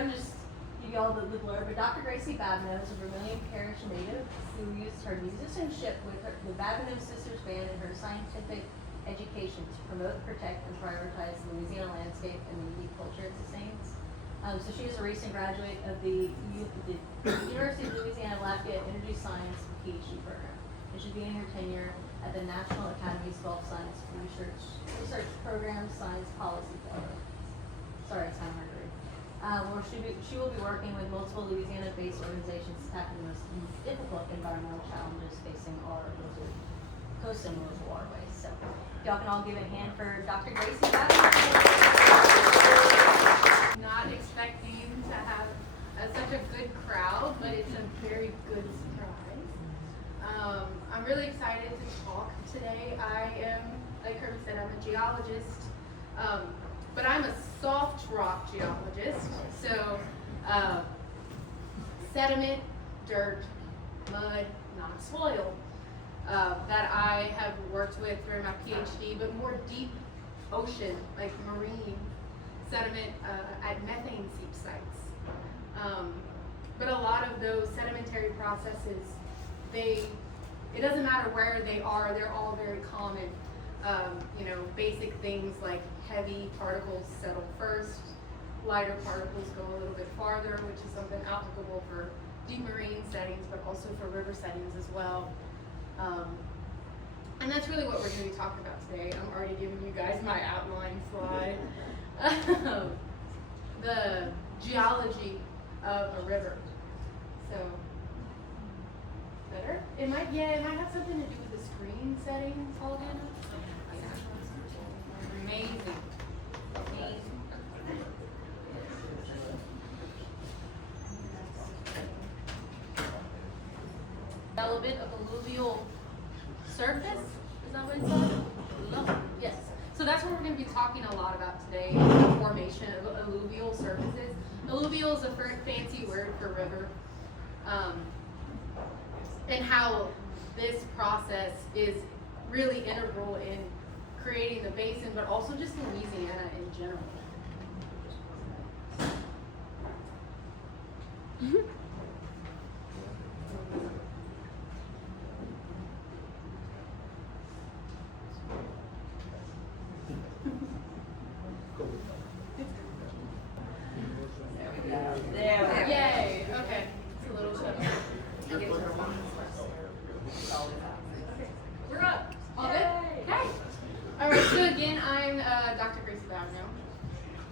just give you all the blurb, but Dr. Gracie Babineaux is a Vermilion Parish native who used her musicianship with the Babineaux Sisters Band and her scientific education to promote, protect, and prioritize the Louisiana landscape and the unique culture it sustains. So she is a recent graduate of the University of Louisiana Lafayette Energy Science PhD program, and she's beginning her tenure at the National Academy's Gulf Science Research Program Science Policy Fellow. Sorry, it's kind of hard to read. Where she will be working with multiple Louisiana-based organizations to tackle the most difficult environmental challenges facing our coast and local waterways. So, y'all can all give a hand for Dr. Gracie Babineaux. Not expecting to have such a good crowd, but it's a very good surprise. I'm really excited to talk today. I am, like Kirby said, I'm a geologist, but I'm a soft rock geologist. So sediment, dirt, mud, not soil, that I have worked with during my PhD, but more deep ocean, like marine sediment at methane seep sites. But a lot of those sedimentary processes, it doesn't matter where they are, they're all very common. Basic things like heavy particles settle first, lighter particles go a little bit farther, which is something applicable for deep marine settings, but also for river settings as well. And that's really what we're going to be talking about today. I'm already giving you guys my outline slide. The geology of a river. So, better? It might have something to do with the screen settings, Paulina. Amazing. Development of alluvial surface, is that what it's called? Yes. So that's what we're going to be talking a lot about today, the formation of alluvial surfaces. Alluvial is a fancy word for river, and how this process is really integral in creating the basin, but also just Louisiana in general. Yay! Okay. It's a little chubby. We're up. All good? Okay. Alright, so again, I'm Dr. Gracie Babineaux.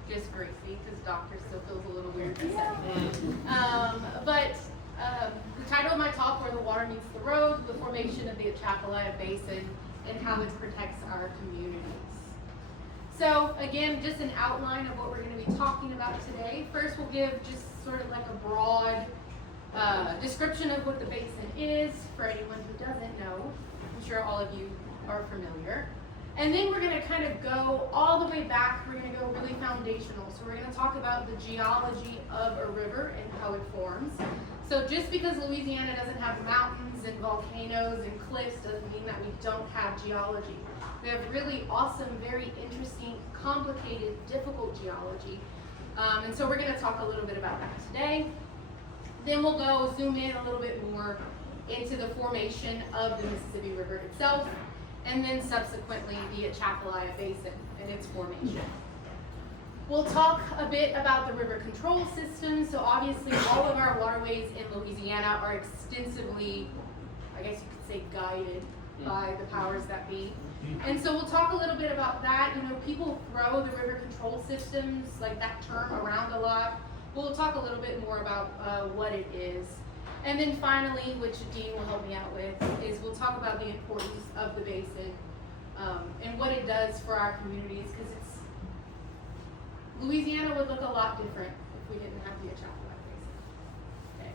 Just Gracie, because doctor still feels a little weird to say. But the title of my talk, Where the Water Meets the Road, the formation of the Atchafalaya Basin, and how it protects our communities. So again, just an outline of what we're going to be talking about today. First, we'll give just sort of like a broad description of what the basin is for anyone who doesn't know. I'm sure all of you are familiar. And then we're going to kind of go all the way back. We're going to go really foundational. So we're going to talk about the geology of a river and how it forms. So just because Louisiana doesn't have mountains and volcanoes and cliffs doesn't mean that we don't have geology. We have really awesome, very interesting, complicated, difficult geology. And so we're going to talk a little bit about that today. Then we'll go zoom in a little bit more into the formation of the Mississippi River itself, and then subsequently the Atchafalaya Basin and its formation. We'll talk a bit about the river control system. So obviously all of our waterways in Louisiana are extensively, I guess you could say, guided by the powers that be. And so we'll talk a little bit about that. People throw the river control systems, like that term, around a lot. We'll talk a little bit more about what it is. And then finally, which Dean will help me out with, is we'll talk about the importance of the basin and what it does for our communities, because Louisiana would look a lot different if we didn't have the Atchafalaya Basin. Okay.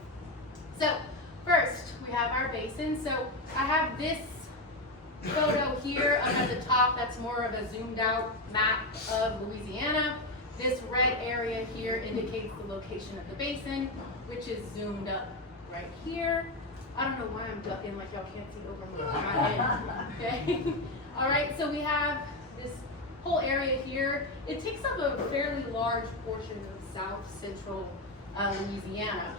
So first, we have our basin. So I have this photo here up at the top. That's more of a zoomed out map of Louisiana. This red area here indicates the location of the basin, which is zoomed up right here. I don't know why I'm ducking like y'all can't see over my head. Okay. All right, so we have this whole area here. It takes up a fairly large portion of south central Louisiana.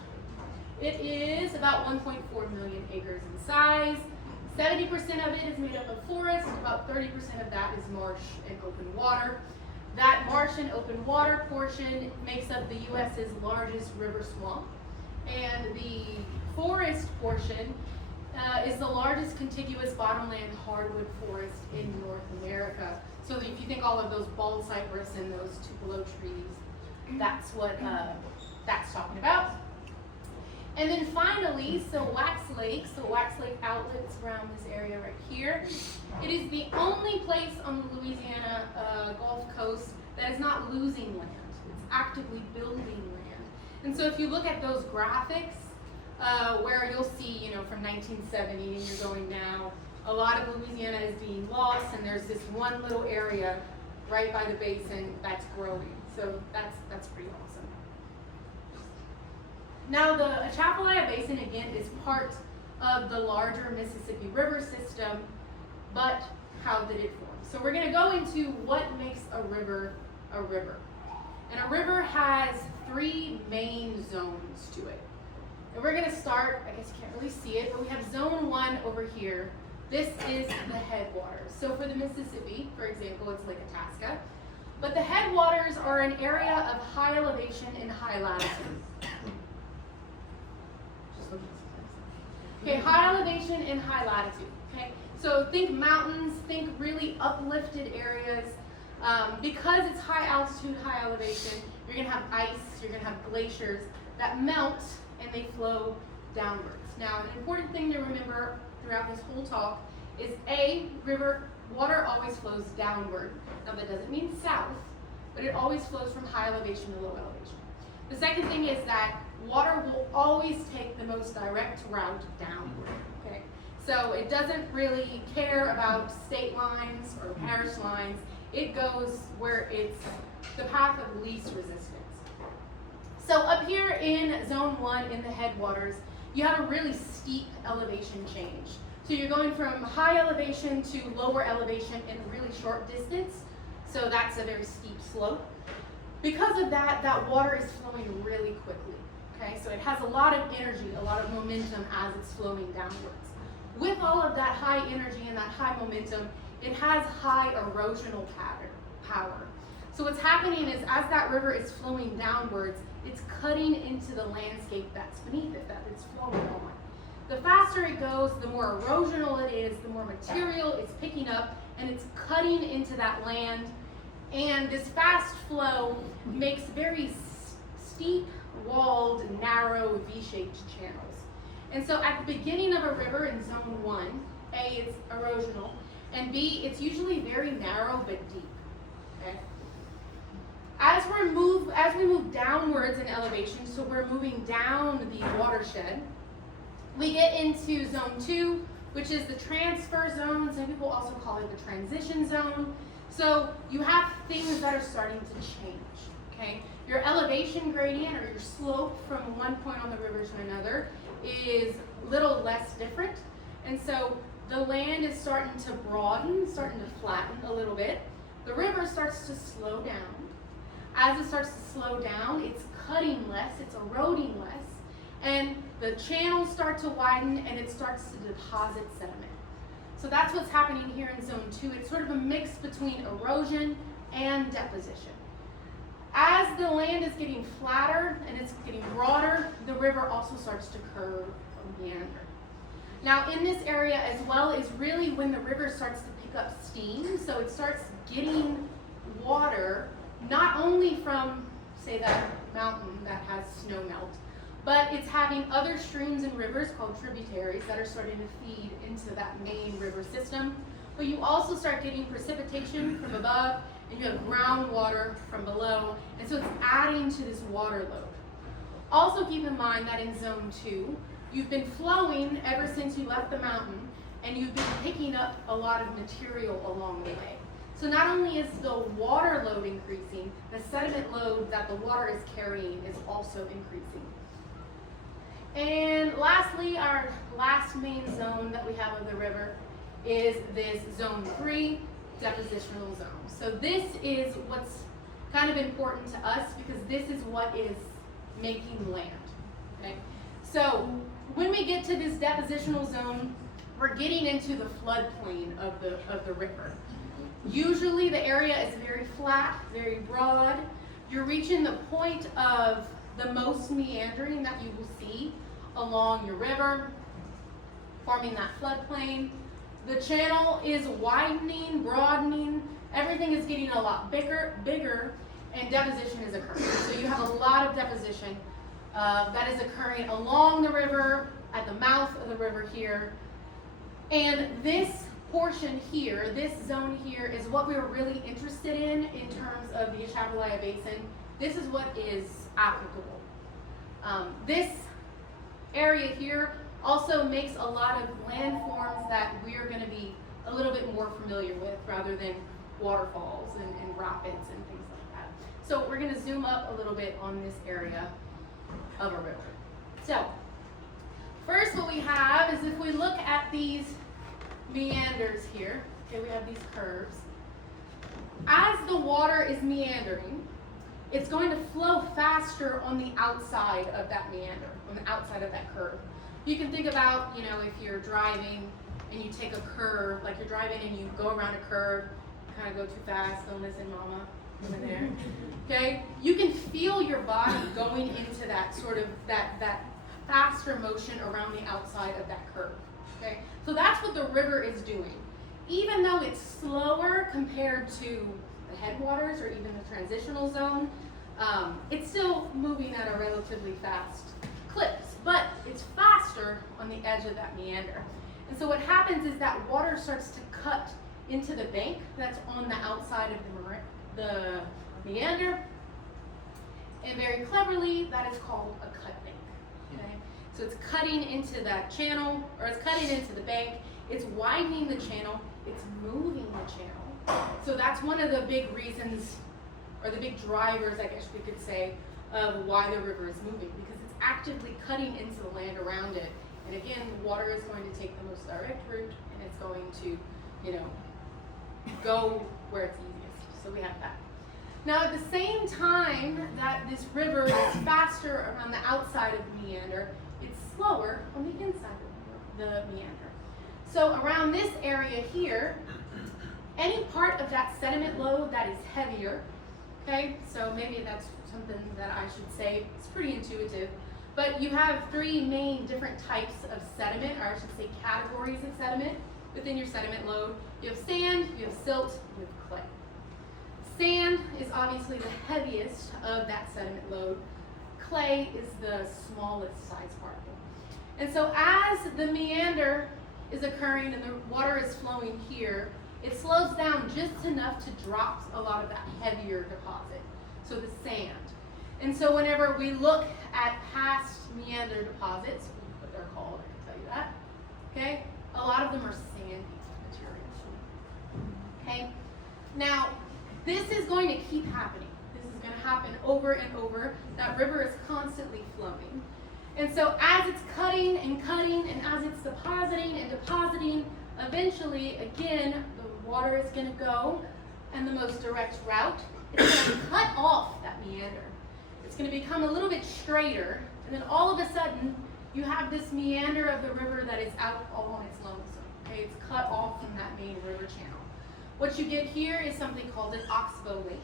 It is about 1.4 million acres in size. 70% of it is made up of forest, about 30% of that is marsh and open water. That marsh and open water portion makes up the U.S.'s largest river swamp, and the forest portion is the largest contiguous bottomland hardwood forest in North America. So if you think all of those bald cypress and those tupelo trees, that's what that's talking about. And then finally, Wax Lake outlets around this area right here. It is the only place on the Louisiana Gulf Coast that is not losing land. It's actively building land. And so if you look at those graphics, where you'll see, from 1970 and you're going now, a lot of Louisiana is being lost, and there's this one little area right by the basin that's growing. So that's pretty awesome. Now, the Atchafalaya Basin, again, is part of the larger Mississippi River system, but how did it form? So we're going to go into what makes a river a river. And a river has three main zones to it. And we're going to start, I guess you can't really see it, but we have zone 1 over here. This is the headwaters. So for the Mississippi, for example, it's Lake Itasca. But the headwaters are an area of high elevation and high latitude. Okay, high elevation and high latitude. Okay, so think mountains, think really uplifted areas. Because it's high altitude, high elevation, you're going to have ice, you're going to have glaciers that melt and they flow downwards. Now, an important thing to remember throughout this whole talk is water always flows downward. Now, that doesn't mean south, but it always flows from high elevation to low elevation. The second thing is that water will always take the most direct route downward. Okay, so it doesn't really care about state lines or parish lines. It goes where it's the path of least resistance. So up here in zone 1 in the headwaters, you have a really steep elevation change. So you're going from high elevation to lower elevation in a really short distance. So that's a very steep slope. Because of that, that water is flowing really quickly. Okay, so it has a lot of energy, a lot of momentum as it's flowing downwards. With all of that high energy and that high momentum, it has high erosional power. So what's happening is as that river is flowing downwards, it's cutting into the landscape that's beneath it, that it's flowing on. The faster it goes, the more erosional it is, the more material it's picking up, and it's cutting into that land. And this fast flow makes very steep, walled, narrow, V-shaped channels. And so at the beginning of a river in zone 1, A, it's erosional, and B, it's usually very narrow but deep. Okay? As we move downwards in elevation, so we're moving down the watershed, we get into zone 2, which is the transfer zone. Some people also call it the transition zone. So you have things that are starting to change. Okay? Your elevation gradient, or your slope from one point on the river to another, is a little less different. And so the land is starting to broaden, starting to flatten a little bit. The river starts to slow down. As it starts to slow down, it's cutting less, it's eroding less, and the channels start to widen and it starts to deposit sediment. So that's what's happening here in zone 2. It's sort of a mix between erosion and deposition. As the land is getting flatter and it's getting broader, the river also starts to curve or meander. Now in this area as well is really when the river starts to pick up steam, so it starts getting water not only from, say, that mountain that has snow melt, but it's having other streams and rivers called tributaries that are starting to feed into that main river system. But you also start getting precipitation from above, and you have groundwater from below, and so it's adding to this water load. Also keep in mind that in zone 2, you've been flowing ever since you left the mountain, and you've been picking up a lot of material along the way. So not only is the water load increasing, the sediment load that the water is carrying is also increasing. And lastly, our last main zone that we have of the river is this zone 3, depositional zone. So this is what's kind of important to us because this is what is making land. Okay? So when we get to this depositional zone, we're getting into the floodplain of the river. Usually the area is very flat, very broad. You're reaching the point of the most meandering that you will see along your river, forming that floodplain. The channel is widening, broadening. Everything is getting a lot bigger, and deposition is occurring. So you have a lot of deposition that is occurring along the river, at the mouth of the river here. And this portion here, this zone here, is what we were really interested in terms of the Atchafalaya Basin. This is what is applicable. This area here also makes a lot of landforms that we're going to be a little bit more familiar with rather than waterfalls and rapids and things like that. So we're going to zoom up a little bit on this area of a river. So first what we have is if we look at these meanders here, okay, we have these curves. As the water is meandering, it's going to flow faster on the outside of that meander, on the outside of that curve. You can think about, you know, if you're driving and you take a curve, like you're driving and you go around a curve, kind of go too fast, don't listen, mama, over there. Okay? You can feel your body going into that sort of, that faster motion around the outside of that curve. Okay? So that's what the river is doing. Even though it's slower compared to the headwaters or even the transitional zone, it's still moving at a relatively fast clip, but it's faster on the edge of that meander. And so what happens is that water starts to cut into the bank that's on the outside of the meander, and very cleverly that is called a cut bank. Okay? So it's cutting into that channel, or it's cutting into the bank, it's widening the channel, it's moving the channel. So that's one of the big reasons, or the big drivers, I guess we could say, of why the river is moving, because it's actively cutting into the land around it. And again, the water is going to take the most direct route, and it's going to, you know, go where it's easiest. So we have that. Now at the same time that this river is faster around the outside of the meander, it's slower on the inside of the meander. So around this area here, any part of that sediment load that is heavier, okay, so maybe that's something that I should say, it's pretty intuitive, but you have three main different types of sediment, or I should say categories of sediment within your sediment load. You have sand, you have silt, you have clay. Sand is obviously the heaviest of that sediment load. Clay is the smallest size particle. And so as the meander is occurring and the water is flowing here, it slows down just enough to drop a lot of that heavier deposit, so the sand. And so whenever we look at past meander deposits, what they're called, I can tell you that, okay? A lot of them are sandy materials, okay? Now, this is going to keep happening. This is going to happen over and over. That river is constantly flowing. And so as it's cutting and cutting, and as it's depositing and depositing, eventually, again, the water is going to go, and the most direct route, it's going to cut off that meander. It's going to become a little bit straighter, and then all of a sudden, you have this meander of the river that is out all on its lonesome. Okay, it's cut off from that main river channel. What you get here is something called an oxbow lake.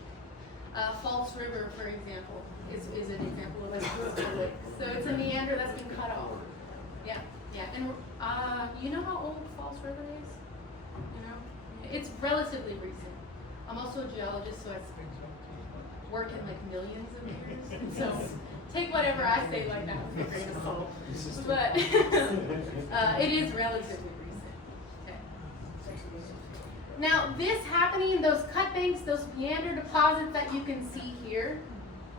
False River, for example, is an example of an oxbow lake. So it's a meander that's been cut off. Yeah, yeah. And you know how old False River is? You know, it's relatively recent. I'm also a geologist, so I work in like millions of years. And so take whatever I say like that with a grain of salt. But it is relatively recent. Okay. Now this happening, those cut banks, those meander deposits that you can see here,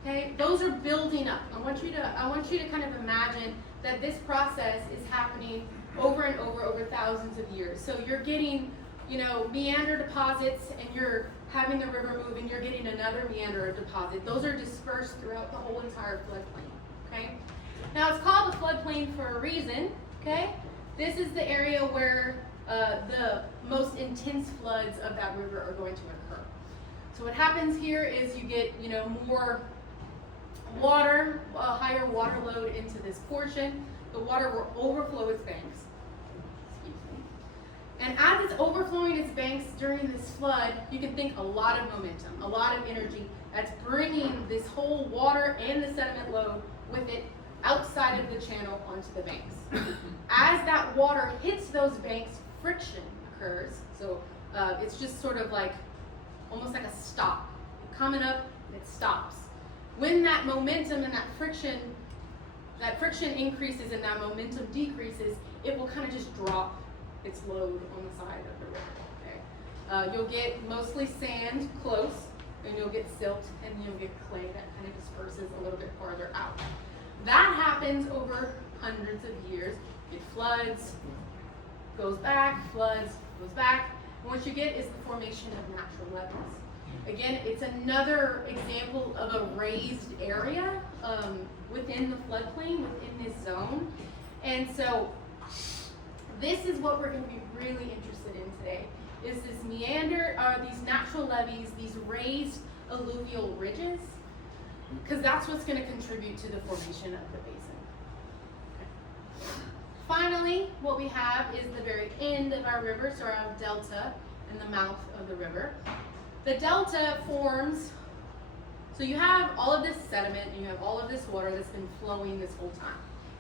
okay, those are building up. I want you to kind of imagine that this process is happening over and over thousands of years. So you're getting, you know, meander deposits, and you're having the river move, and you're getting another meander deposit. Those are dispersed throughout the whole entire floodplain. Okay. Now it's called the floodplain for a reason. Okay. This is the area where the most intense floods of that river are going to occur. So what happens here is you get, more water, a higher water load into this portion. The water will overflow its banks. Excuse me. And as it's overflowing its banks during this flood, you can think a lot of momentum, a lot of energy that's bringing this whole water and the sediment load with it outside of the channel onto the banks. As that water hits those banks, friction occurs. So it's just sort of like, almost like a stop. Coming up, it stops. When that momentum and that friction increases and that momentum decreases, it will kind of just drop its load on the side of the river. Okay? You'll get mostly sand close, and you'll get silt, and you'll get clay that kind of disperses a little bit farther out. That happens over hundreds of years. It floods, goes back, floods, goes back. And what you get is the formation of natural levees. Again, it's another example of a raised area within the floodplain, within this zone. And so this is what we're going to be really interested in today, is this these natural levees, these raised alluvial ridges, because that's what's going to contribute to the formation of the basin. Okay. Finally, what we have is the very end of our river, so our delta and the mouth of the river. The delta forms, so you have all of this sediment, you have all of this water that's been flowing this whole time.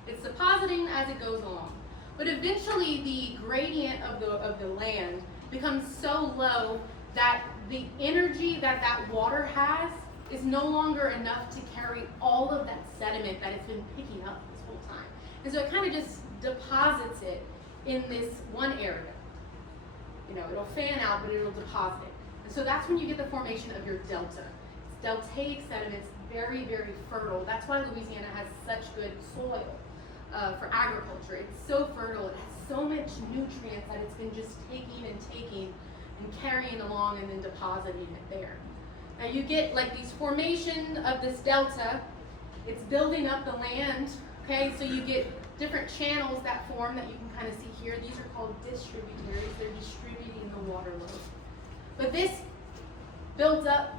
It's depositing as it goes along. But eventually the gradient of the land becomes so low that the energy that water has is no longer enough to carry all of that sediment that it's been picking up this whole time. And so it kind of just deposits it in this one area. It'll fan out, but it'll deposit it. And so that's when you get the formation of your delta. It's deltaic sediments, very, very fertile. That's why Louisiana has such good soil for agriculture. It's so fertile. It has so much nutrients that it's been just taking and carrying along and then depositing it there. Now you get like these formation of this delta. It's building up the land. Okay, so you get different channels that form that you can kind of see here. These are called distributaries. They're distributing the water load. But this builds up,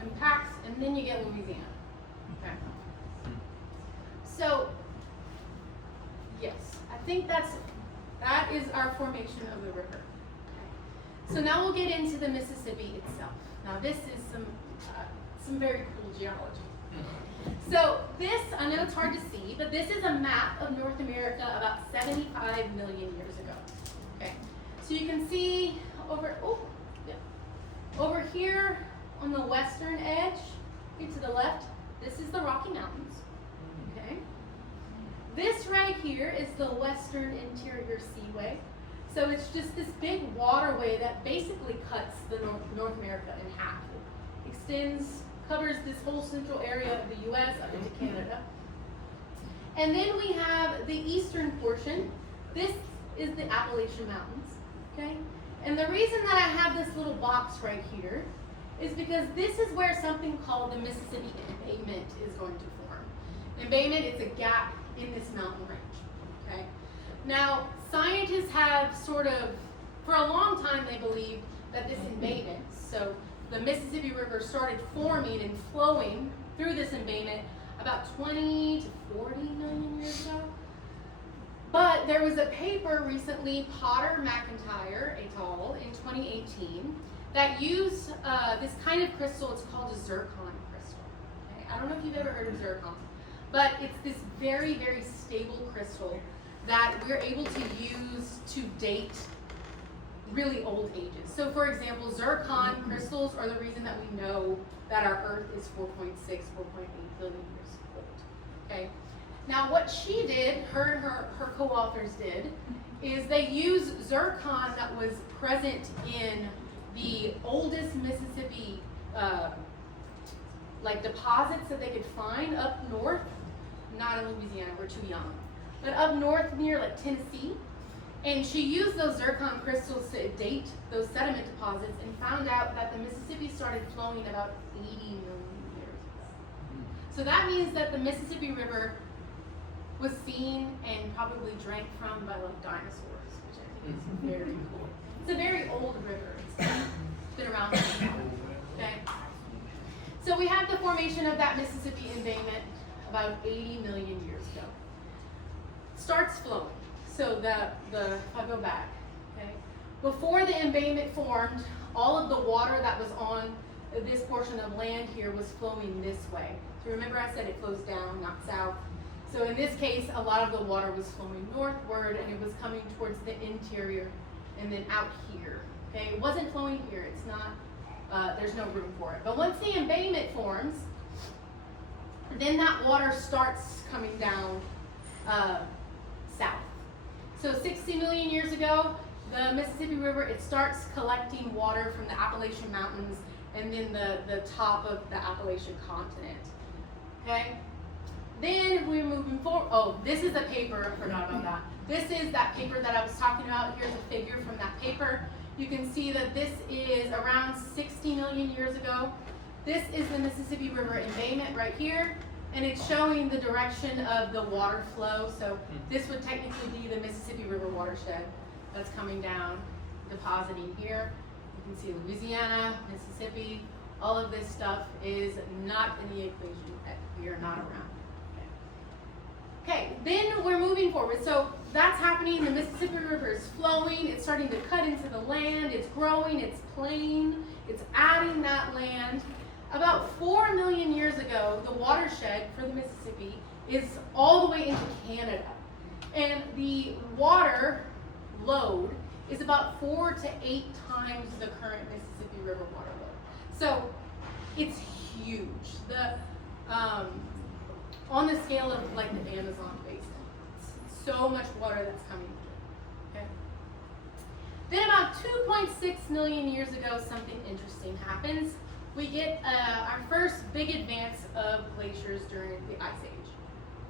compacts, and then you get Louisiana. Okay. So, yes, I think that is our formation of the river. Okay. So now we'll get into the Mississippi itself. Now this is some very cool geology. So this, I know it's hard to see, but this is a map of North America about 75 million years ago. Okay, so you can see over here on the western edge, here to the left, this is the Rocky Mountains. Okay, this right here is the Western Interior Seaway. So it's just this big waterway that basically cuts the North America in half. It extends, covers this whole central area of the U.S. up into Canada. And then we have the eastern portion. This is the Appalachian Mountains, okay? And the reason that I have this little box right here is because this is where something called the Mississippi embayment is going to form. Embayment is a gap in this mountain range, okay? Now, scientists have sort of, for a long time they believed that this embayment, so the Mississippi River started forming and flowing through this embayment about 20 to 40 million years ago. But there was a paper recently, Potter McIntyre et al. In 2018, that used this kind of crystal. It's called a zircon crystal. Okay? I don't know if you've ever heard of zircon, but it's this very, very stable crystal that we're able to use to date really old ages. So for example, zircon crystals are the reason that we know that our Earth is 4.6, 4.8 billion years old. Okay. Now what she did, her and her co-authors did, is they used zircon that was present in the oldest Mississippi like deposits that they could find up north, not in Louisiana, we're too young, but up north near like Tennessee. And she used those zircon crystals to date those sediment deposits and found out that the Mississippi started flowing about 80 million years ago. So that means that the Mississippi River was seen and probably drank from by like dinosaurs, which I think is very cool. It's a very old river. It's been around for a while. Okay? So we have the formation of that Mississippi embayment about 80 million years ago. Starts flowing. So if I go back, okay? Before the embayment formed, all of the water that was on this portion of land here was flowing this way. So remember I said it flows down, not south. So in this case, a lot of the water was flowing northward and it was coming towards the interior and then out here. Okay, it wasn't flowing here. It's not, there's no room for it. But once the embayment forms, then that water starts coming down south. So 60 million years ago, the Mississippi River, it starts collecting water from the Appalachian Mountains and then the top of the Appalachian continent. Okay? Then we're moving forward. Oh, this is a paper. I forgot about that. This is that paper that I was talking about. Here's a figure from that paper. You can see that this is around 60 million years ago. This is the Mississippi River embayment right here, and it's showing the direction of the water flow. So this would technically be the Mississippi River watershed that's coming down, depositing here. You can see Louisiana, Mississippi, all of this stuff is not in the equation. We are not around. Okay, then we're moving forward. So that's happening. The Mississippi River is flowing. It's starting to cut into the land. It's growing. It's playing. It's adding that land. About 4 million years ago, the watershed for the Mississippi is all the way into Canada. And the water load is about 4 to 8 times the current Mississippi River water load. So it's huge. On the scale of like the Amazon basin. It's so much water that's coming through. Okay. Then about 2.6 million years ago, something interesting happens. We get our first big advance of glaciers during the Ice Age.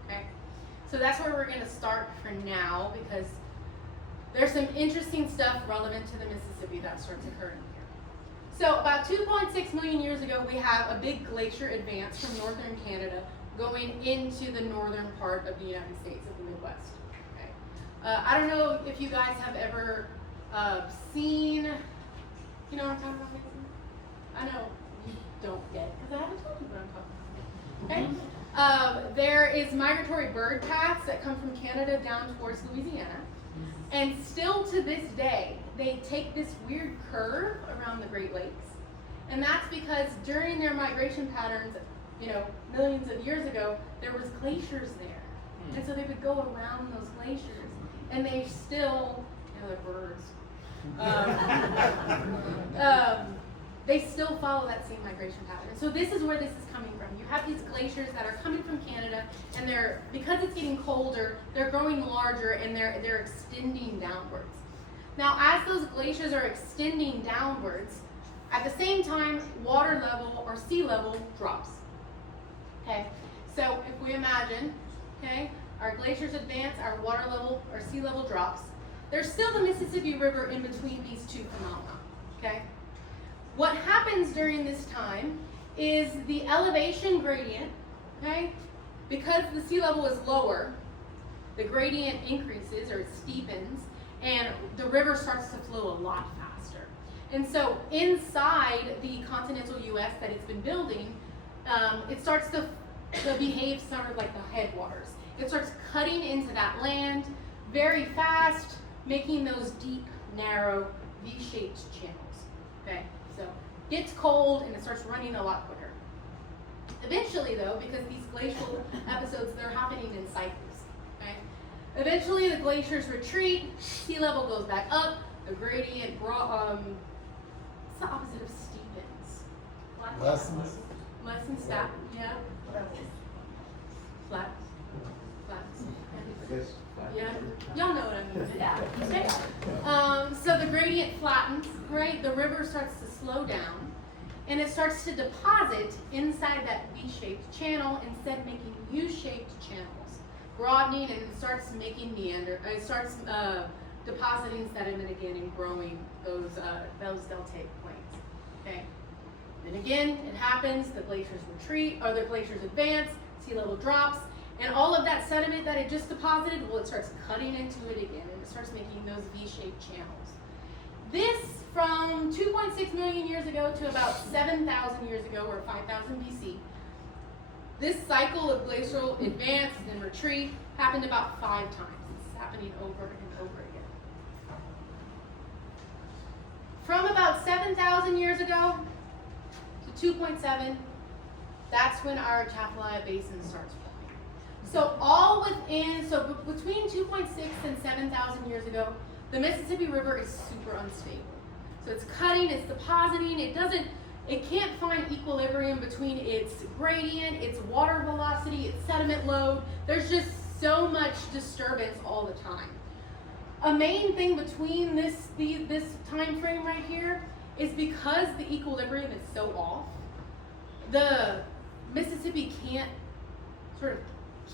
Okay. So that's where we're going to start for now because there's some interesting stuff relevant to the Mississippi that starts occurring here. So about 2.6 million years ago, we have a big glacier advance from northern Canada going into the northern part of the United States, of the Midwest. Okay. I don't know if you guys have ever seen, you know what I'm talking about, Mason? I know you don't yet, because I haven't told you what I'm talking about. Okay? There is migratory bird paths that come from Canada down towards Louisiana. And still to this day, they take this weird curve around the Great Lakes. And that's because during their migration patterns, you know, millions of years ago, there was glaciers there. And so they would go around those glaciers. And they still, you know, they're birds. They still follow that same migration pattern. So this is where this is coming from. You have these glaciers that are coming from Canada, and they're, because it's getting colder, they're growing larger and they're extending downwards. Now, as those glaciers are extending downwards, at the same time, water level or sea level drops. Okay, so if we imagine, okay, our glaciers advance, our water level or sea level drops. There's still the Mississippi River in between these two phenomena. Okay, what happens during this time is the elevation gradient. Okay, because the sea level is lower, the gradient increases or it steepens, and the river starts to flow a lot faster. And so inside the continental U.S. that it's been building, it starts to behave sort of like the headwaters. It starts cutting into that land very fast, making those deep, narrow, V-shaped channels. Okay, so it gets cold and it starts running a lot quicker. Eventually, though, because these glacial episodes, they're happening in cycles. Okay, eventually the glaciers retreat, sea level goes back up, the gradient, what's the opposite of steepens? Lessons. Lessons, stop, yeah. Flat. Yeah, y'all know what I mean. Yeah. Okay. So the gradient flattens, right? The river starts to slow down, and it starts to deposit inside that V-shaped channel instead of making U-shaped channels, broadening, and it starts making it starts depositing sediment again and growing those deltaic plains. Okay. Then again, it happens. The glaciers retreat, or the glaciers advance. Sea level drops. And all of that sediment that it just deposited, well, it starts cutting into it again, and it starts making those V-shaped channels. This from 2.6 million years ago to about 7,000 years ago, or 5,000 BC, this cycle of glacial advance and retreat happened about 5 times. It's happening over and over again. From about 7,000 years ago to 2.7, that's when our Atchafalaya Basin starts forming. So between 2.6 and 7,000 years ago, the Mississippi River is super unstable. So it's cutting, it's depositing, it can't find equilibrium between its gradient, its water velocity, its sediment load. There's just so much disturbance all the time. A main thing between this time frame right here is because the equilibrium is so off, the Mississippi can't sort of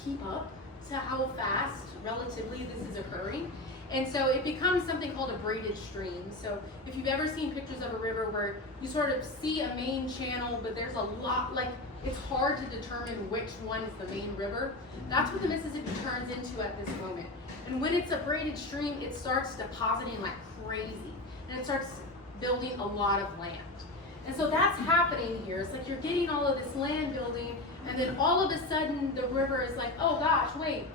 keep up to how fast relatively this is occurring. And so it becomes something called a braided stream. So if you've ever seen pictures of a river where you sort of see a main channel, but there's a lot, like it's hard to determine which one is the main river, that's what the Mississippi turns into at this moment. And when it's a braided stream, it starts depositing like crazy. And it starts building a lot of land. And so that's happening here. It's like you're getting all of this land building, and then all of a sudden the river is like, oh gosh, wait,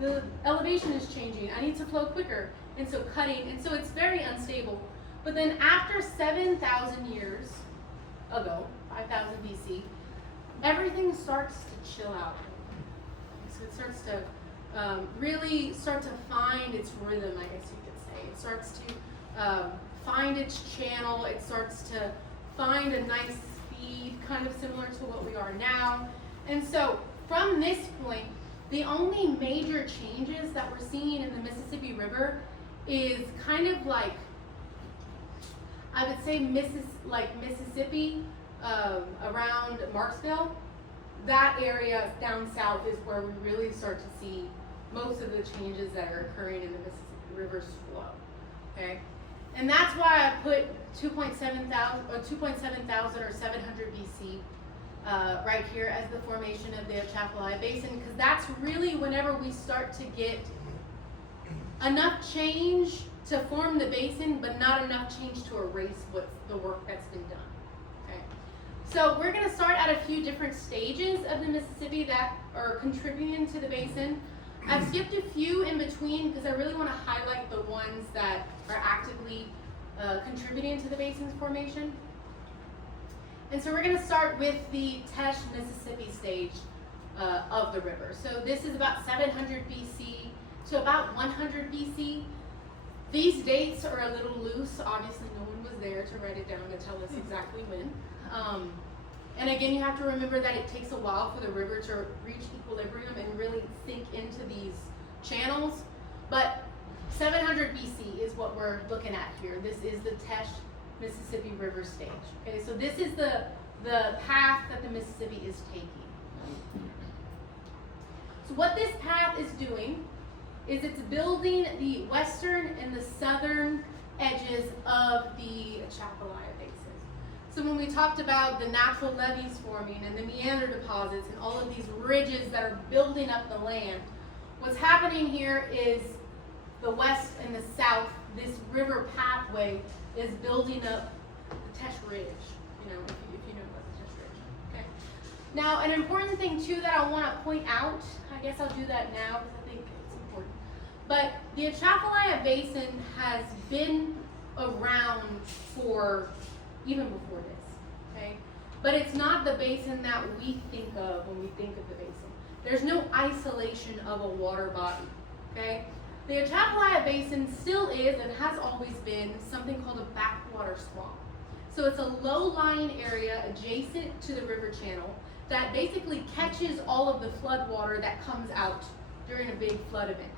the elevation is changing. I need to flow quicker. And so cutting, and so it's very unstable. But then after 7,000 years ago, 5,000 BC, everything starts to chill out. So it starts to really start to find its rhythm, I guess you could say. It starts to find its channel. It starts to find a nice speed, kind of similar to what we are now. And so from this point, the only major changes that we're seeing in the Mississippi River is kind of like, I would say Mississippi around Marksville. That area down south is where we really start to see most of the changes that are occurring in the Mississippi River's flow. Okay, and that's why I put 2.7 thousand or 700 BC right here as the formation of the Atchafalaya Basin, because that's really whenever we start to get enough change to form the basin, but not enough change to erase what's the work that's been done. Okay, so we're going to start at a few different stages of the Mississippi that are contributing to the basin. I've skipped a few in between because I really want to highlight the ones that are actively contributing to the basin's formation. And so we're going to start with the Teche, Mississippi stage of the river. So this is about 700 BC to about 100 BC. These dates are a little loose. Obviously, no one was there to write it down and tell us exactly when. And again, you have to remember that it takes a while for the river to reach equilibrium and really sink into these channels. But 700 BC is what we're looking at here. This is the Teche, Mississippi River stage. Okay, so this is the path that the Mississippi is taking. So what this path is doing is it's building the western and the southern edges of the Atchafalaya Basin. So when we talked about the natural levees forming and the meander deposits and all of these ridges that are building up the land, what's happening here is the west and the south, this river pathway is building up the Teche Ridge, if you know about the Teche Ridge. Okay. Now, an important thing too that I want to point out, I guess I'll do that now because I think it's important, but the Atchafalaya Basin has been around for even before this, okay? But it's not the basin that we think of when we think of the basin. There's no isolation of a water body, okay? The Atchafalaya Basin still is and has always been something called a backwater swamp. So it's a low-lying area adjacent to the river channel that basically catches all of the flood water that comes out during a big flood event.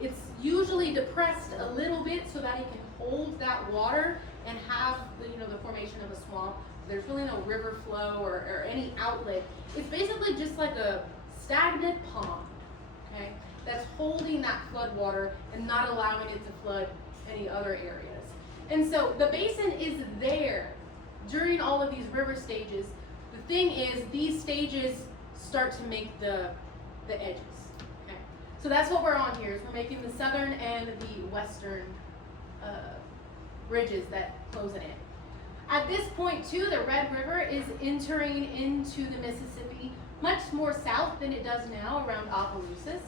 It's usually depressed a little bit so that it can hold that water and have the formation of a swamp. There's really no river flow or any outlet. It's basically just like a stagnant pond, okay, that's holding that flood water and not allowing it to flood any other areas. And so the basin is there during all of these river stages. The thing is, these stages start to make the edges. Okay, so that's what we're on here. Is we're making the southern and the western ridges that close it in. At this point too, the Red River is entering into the Mississippi much more south than it does now around Opelousas.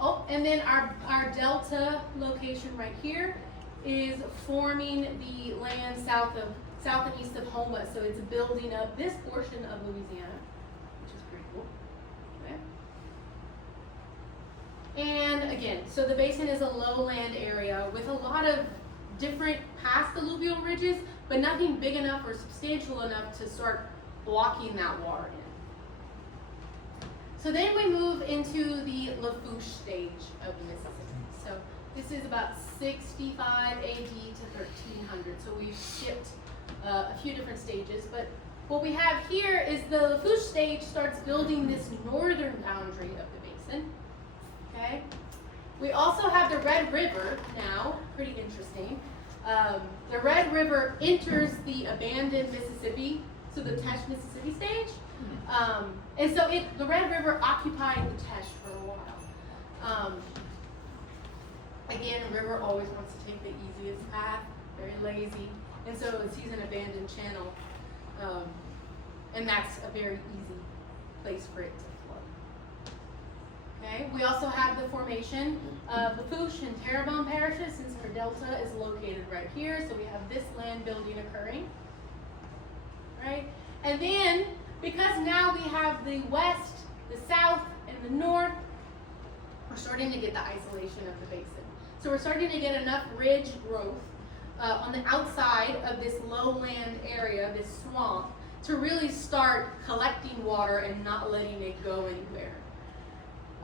Oh, and then our delta location right here is forming the land south and east of Houma. So it's building up this portion of Louisiana, which is pretty cool. Okay. And again, so the basin is a lowland area with a lot of different past alluvial ridges, but nothing big enough or substantial enough to start blocking that water in. So then we move into the Lafourche stage of the Mississippi. So this is about 65 AD to 1300. So we've skipped a few different stages, but what we have here is the Lafourche stage starts building this northern boundary of the basin. Okay. We also have the Red River now, pretty interesting. The Red River enters the abandoned Mississippi, so the Teche Mississippi stage. And so the Red River occupied the Teche for a while. Again, the river always wants to take the easiest path, very lazy. And so it sees an abandoned channel. And that's a very easy place for it to flow. Okay, we also have the formation of Lafourche and Terrebonne parishes, since our delta is located right here. So we have this land building occurring. Right? And then, because now we have the west, the south, and the north, we're starting to get the isolation of the basin. So we're starting to get enough ridge growth on the outside of this lowland area, this swamp, to really start collecting water and not letting it go anywhere.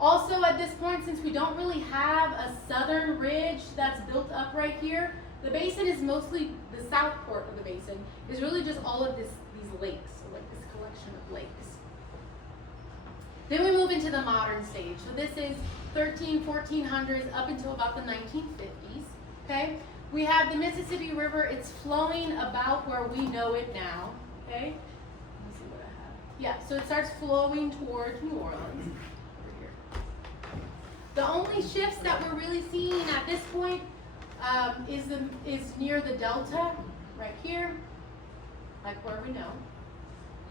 Also at this point, since we don't really have a southern ridge that's built up right here, the basin is mostly, the south part of the basin is really just all of these lakes, so like this collection of lakes. Then we move into the modern stage. So this is 1400s up until about the 1950s, okay? We have the Mississippi River, it's flowing about where we know it now, okay? Let me see what I have. Yeah, so it starts flowing towards New Orleans, over here. The only shifts that we're really seeing at this point is near the delta, right here, like where we know.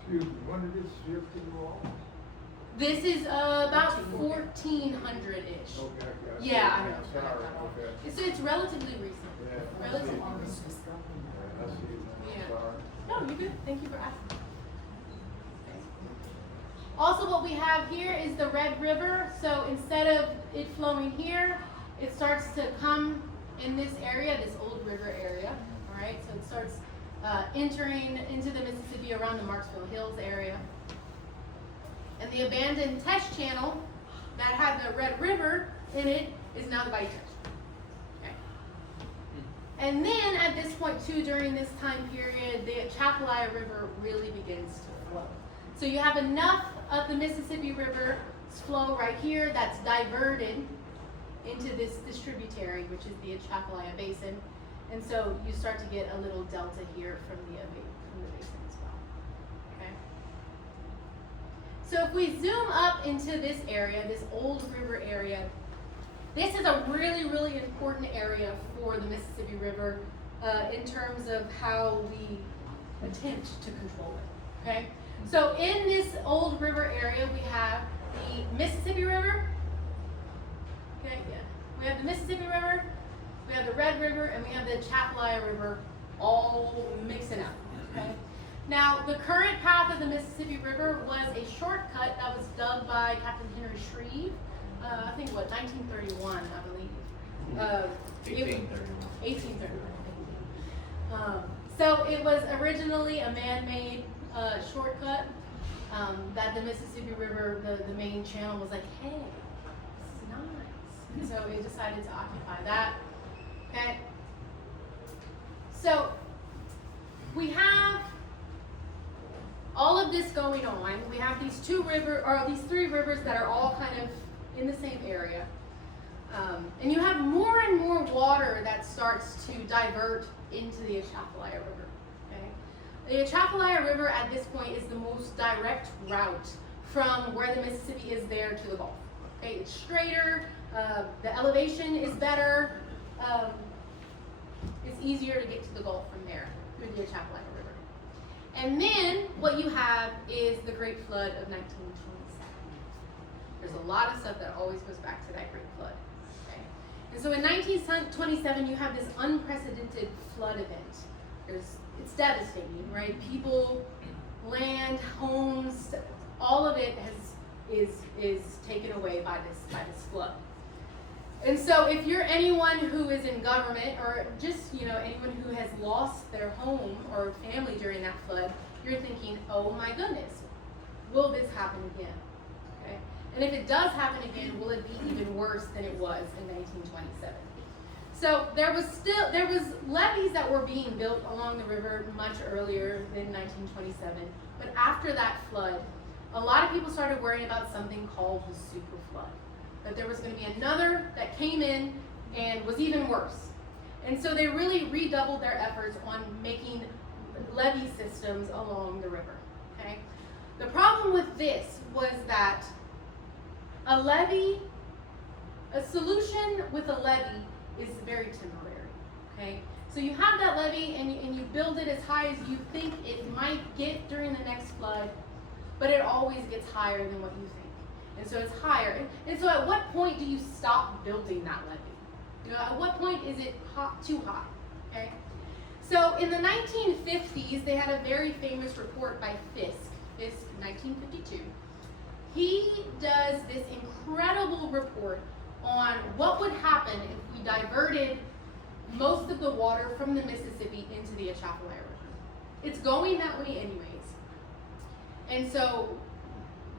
Excuse me, when did this shift to New Orleans? This is about 1400-ish. Okay, I got it. Yeah, I know. Sorry, okay. It's relatively recent. Yeah. Relatively I recent. see it. I see it now. Yeah. Sorry. No, you're good. Thank you for asking. Also, what we have here is the Red River. So instead of it flowing here, it starts to come in this area, this old river area. All right, so it starts entering into the Mississippi around the Marksville Hills area. And the abandoned Teche channel that had the Red River in it is now the Bayou Teche. Okay. And then at this point too, during this time period, the Atchafalaya River really begins to flow. So you have enough of the Mississippi River's flow right here that's diverted into this tributary, which is the Atchafalaya Basin. And so you start to get a little delta here from the basin as well. Okay. So if we zoom up into this area, this old river area, this is a really, really important area for the Mississippi River in terms of how we attempt to control it. Okay. So in this old river area, we have the Mississippi River. Okay, yeah. We have the Mississippi River, we have the Red River, and we have the Atchafalaya River all mixing up. Okay. Now, the current path of the Mississippi River was a shortcut that was dug by Captain Henry Shreve. I think what 1931, I believe. 1831. So it was originally a man-made shortcut that the Mississippi River, the main channel, was like, hey, this is nice. And so it decided to occupy that. Okay. So we have all of this going on. We have these these three rivers that are all kind of in the same area. And you have more and more water that starts to divert into the Atchafalaya River. Okay? The Atchafalaya River at this point is the most direct route from where the Mississippi is there to the Gulf. Okay, it's straighter, the elevation is better, it's easier to get to the Gulf from there through the Atchafalaya River. And then what you have is the Great Flood of 1927. There's a lot of stuff that always goes back to that Great Flood. Okay? And so in 1927, you have this unprecedented flood event. It's devastating, right? People, land, homes, all of it is taken away by this flood. And so if you're anyone who is in government, or just anyone who has lost their home or family during that flood, you're thinking, oh my goodness, will this happen again? Okay? And if it does happen again, will it be even worse than it was in 1927? So there was levees that were being built along the river much earlier than 1927, but after that flood, a lot of people started worrying about something called the super flood. That there was going to be another that came in and was even worse. And so they really redoubled their efforts on making levee systems along the river. Okay? The problem with this was that a solution with a levee is very temporary. Okay? So you have that levee and you build it as high as you think it might get during the next flood, but it always gets higher than what you think. And so it's higher. And so at what point do you stop building that levee? At what point is it too high? Okay? So in the 1950s, they had a very famous report by Fisk, 1952. He does this incredible report on what would happen if we diverted most of the water from the Mississippi into the Atchafalaya River. It's going that way anyways. And so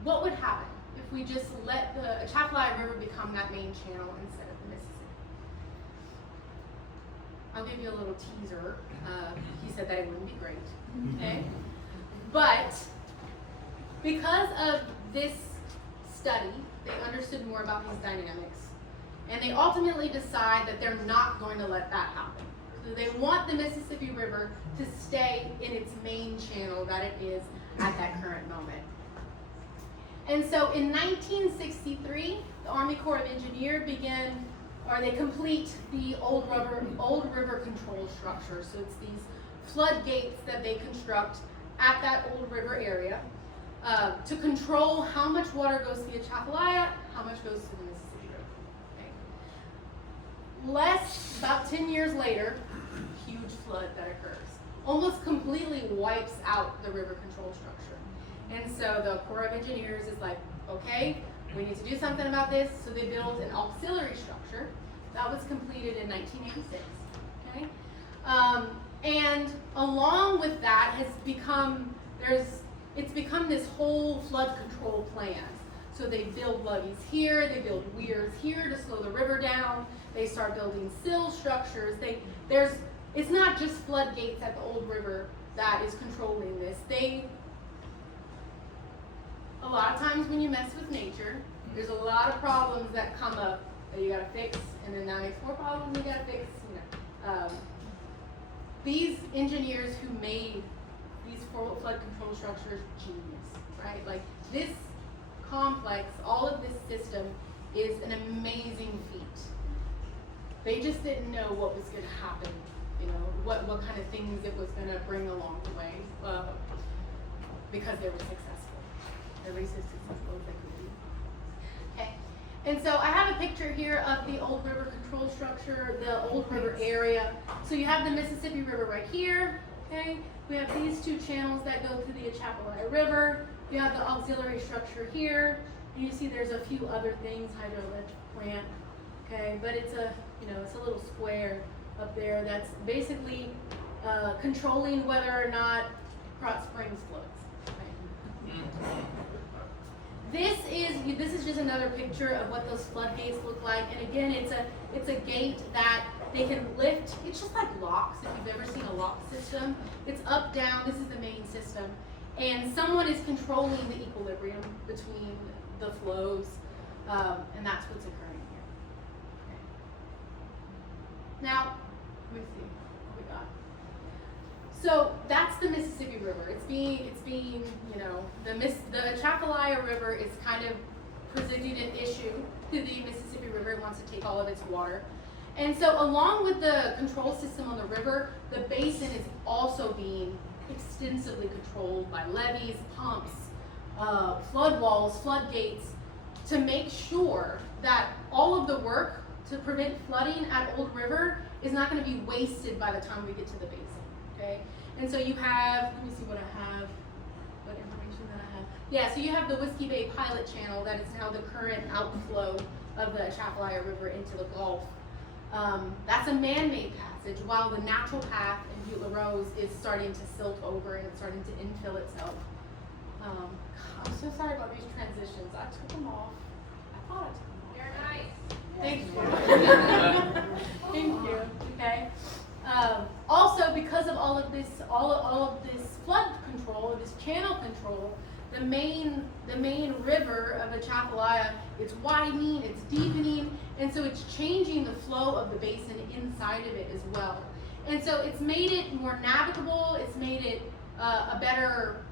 what would happen if we just let the Atchafalaya River become that main channel instead of the Mississippi? I'll give you a little teaser. He said that it wouldn't be great. Okay? But because of this study, they understood more about these dynamics. And they ultimately decide that they're not going to let that happen. So they want the Mississippi River to stay in its main channel that it is at that current moment. And so in 1963, the Army Corps of Engineers they complete the Old River control structure. So it's these floodgates that they construct at that Old River area to control how much water goes to the Atchafalaya, how much goes to the Mississippi River. Okay. About 10 years later, huge flood that occurs. Almost completely wipes out the river control structure. And so the Corps of Engineers is like, okay, we need to do something about this. So they built an auxiliary structure that was completed in 1986. Okay? And along with that it's become this whole flood control plan. So they build levees here, they build weirs here to slow the river down. They start building sill structures. It's not just floodgates at the Old River that is controlling this. A lot of times when you mess with nature, there's a lot of problems that come up that you gotta fix, and then that makes more problems you gotta fix. These engineers who made these flood control structures, genius, right? Like this complex, all of this system is an amazing feat. They just didn't know what was gonna happen, what kind of things it was gonna bring along the way, because they were successful. They're as successful as they could be. Okay. And so I have a picture here of the Old River control structure, the Old River area. So you have the Mississippi River right here, okay? We have these two channels that go to the Atchafalaya River. You have the auxiliary structure here. And you see there's a few other things, hydroelectric plant, okay? But it's it's a little square up there that's basically controlling whether or not Krotz Springs floods. Okay? This is just another picture of what those floodgates look like. And again, it's a gate that they can lift. It's just like locks, if you've ever seen a lock system. It's up, down, this is the main system. And someone is controlling the equilibrium between the flows, and that's what's occurring here. Okay. Now, let me see what we got. So that's the Mississippi River. It's being the Atchafalaya River is kind of presenting an issue to the Mississippi River. It wants to take all of its water. And so along with the control system on the river, the basin is also being extensively controlled by levees, pumps, flood walls, floodgates, to make sure that all of the work to prevent flooding at Old River is not going to be wasted by the time we get to the basin, okay? And so you have, let me see what I have, what information that I have. Yeah, so you have the Whiskey Bay Pilot Channel that is now the current outflow of the Atchafalaya River into the Gulf. That's a man-made passage, while the natural path in Butte La Rose is starting to silt over and it's starting to infill itself. I'm so sorry about these transitions. I took them off. I thought I took them off. You're nice. Thank you. Thank you. Okay. Also, because of all of this flood control, or this channel control, the main river of Atchafalaya, it's widening, it's deepening, and so it's changing the flow of the basin inside of it as well. And so it's made it more navigable. It's made it a better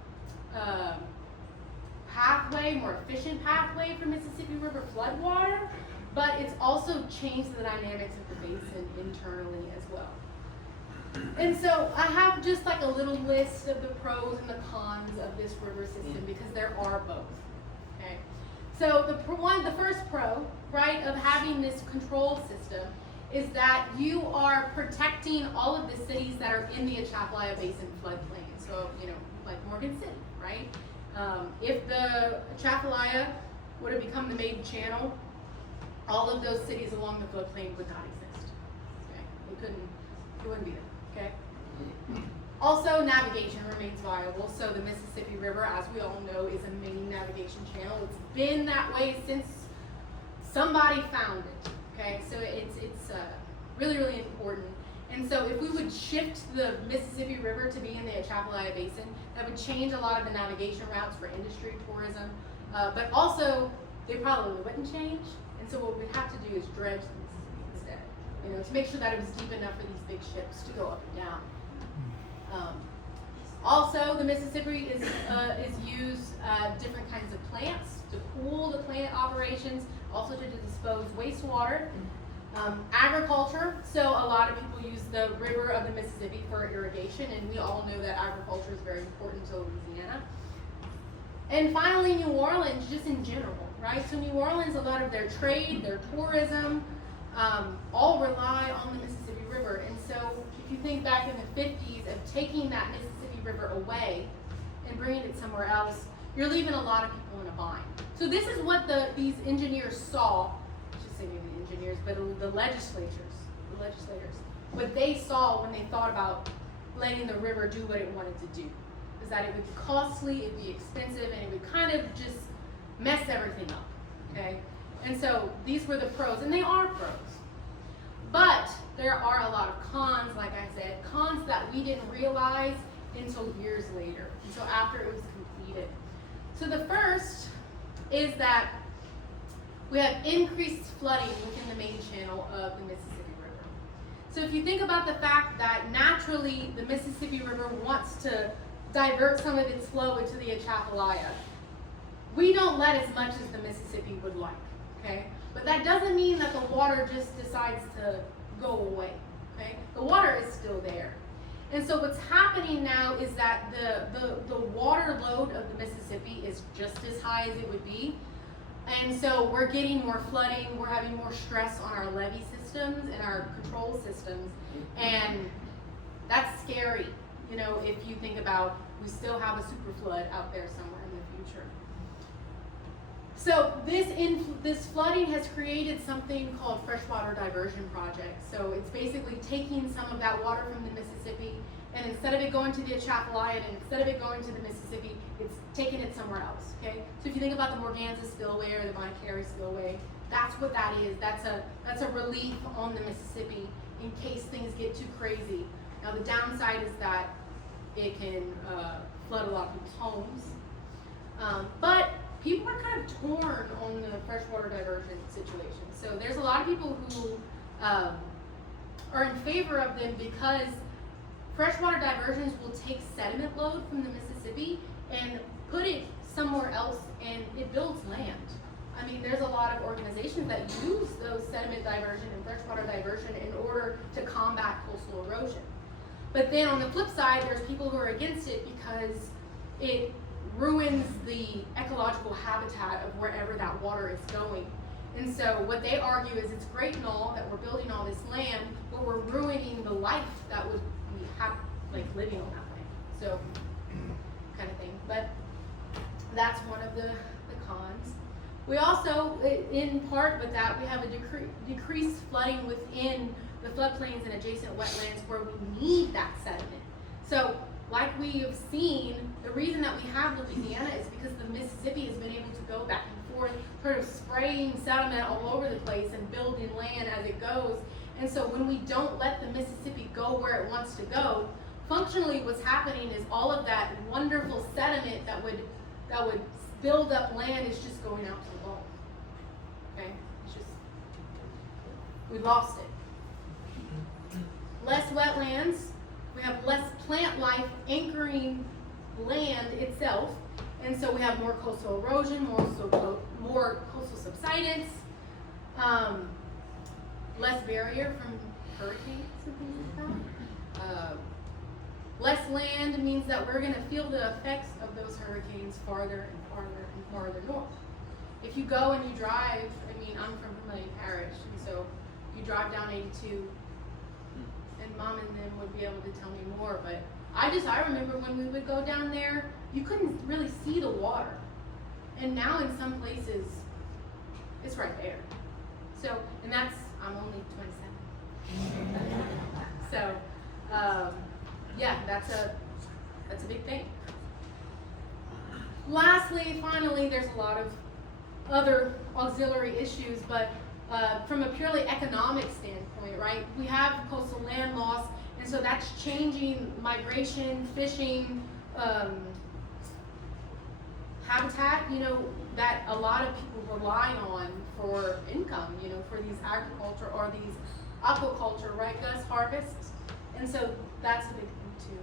pathway, more efficient pathway for Mississippi River floodwater, but it's also changed the dynamics of the basin internally as well. And so I have just like a little list of the pros and the cons of this river system, because there are both. Okay, so the first pro, right, of having this control system is that you are protecting all of the cities that are in the Atchafalaya Basin floodplain. So, you know, like Morgan City, right? If the Atchafalaya were to become the main channel, all of those cities along the floodplain would not exist. Okay, it wouldn't be there. Okay. Also, navigation remains viable. So the Mississippi River, as we all know, is a main navigation channel. It's been that way since somebody found it. Okay, so it's really, really important. And so if we would shift the Mississippi River to be in the Atchafalaya Basin, that would change a lot of the navigation routes for industry, tourism, but also they probably wouldn't change. And so what we'd have to do is dredge the Mississippi instead, you know, to make sure that it was deep enough for these big ships to go up and down. Also, the Mississippi is used different kinds of plants to cool the plant operations, also to dispose wastewater. Agriculture, so a lot of people use the river of the Mississippi for irrigation, and we all know that agriculture is very important to Louisiana. And finally, New Orleans, just in general, right? So New Orleans, a lot of their trade, their tourism, all rely on the Mississippi River. And so if you think back in the 50s of taking that Mississippi River away and bringing it somewhere else, you're leaving a lot of people in a bind. So this is what these engineers saw, I should say maybe the engineers, but the legislators, what they saw when they thought about letting the river do what it wanted to do. Is that it would be costly, it'd be expensive, and it would kind of just mess everything up, okay? And so these were the pros, and they are pros. But there are a lot of cons, like I said, cons that we didn't realize until years later, until after it was completed. So the first is that we have increased flooding within the main channel of the Mississippi River. So if you think about the fact that naturally the Mississippi River wants to divert some of its flow into the Atchafalaya, we don't let as much as the Mississippi would like, okay? But that doesn't mean that the water just decides to go away, okay? The water is still there. And so what's happening now is that the water load of the Mississippi is just as high as it would be. And so we're getting more flooding, we're having more stress on our levee systems and our control systems. And that's scary, you know, if you think about we still have a super flood out there somewhere in the future. So this flooding has created something called freshwater diversion project. So it's basically taking some of that water from the Mississippi, and instead of it going to the Atchafalaya and instead of it going to the Mississippi, it's taking it somewhere else, okay? So if you think about the Morganza spillway or the Montgomery spillway, that's what that is. That's a relief on the Mississippi in case things get too crazy. Now the downside is that it can flood a lot of people's homes. But people are kind of torn on the freshwater diversion situation. So there's a lot of people who are in favor of them because freshwater diversions will take sediment load from the Mississippi and put it somewhere else, and it builds land. I I mean, there's a lot of organizations that use those sediment diversion and freshwater diversion in order to combat coastal erosion. But then on the flip side, there's people who are against it because it ruins the ecological habitat of wherever that water is going. And so what they argue is it's great and all that we're building all this land, but we're ruining the life that would be like living on that land. So kind of thing. But that's one of the cons. We also, in part with that, we have a decreased flooding within the floodplains and adjacent wetlands where we need that sediment. So, like we have seen, the reason that we have Louisiana is because the Mississippi has been able to go back and forth, sort of spraying sediment all over the place and building land as it goes. And so when we don't let the Mississippi go where it wants to go, functionally what's happening is all of that wonderful sediment that would build up land is just going out to the Gulf. Okay? It's just, we lost it. Less wetlands, we have less plant life anchoring land itself, and so we have more coastal erosion, more coastal subsidence, less barrier from hurricanes and things like that. Less land means that we're going to feel the effects of those hurricanes farther and farther and farther north. If you go and you drive, I mean, I'm from Vermilion Parish, and so you drive down 82, and Mom and them would be able to tell me more, but I remember when we would go down there, you couldn't really see the water. And now in some places, it's right there. So, and that's, I'm only 27. So, yeah, that's a big thing. Lastly, finally, there's a lot of other auxiliary issues, but from a purely economic standpoint, right? We have coastal land loss, and so that's changing migration, fishing, habitat, that a lot of people rely on for income, for these agriculture or these aquaculture, right, Gus, harvests. And so that's a big thing too.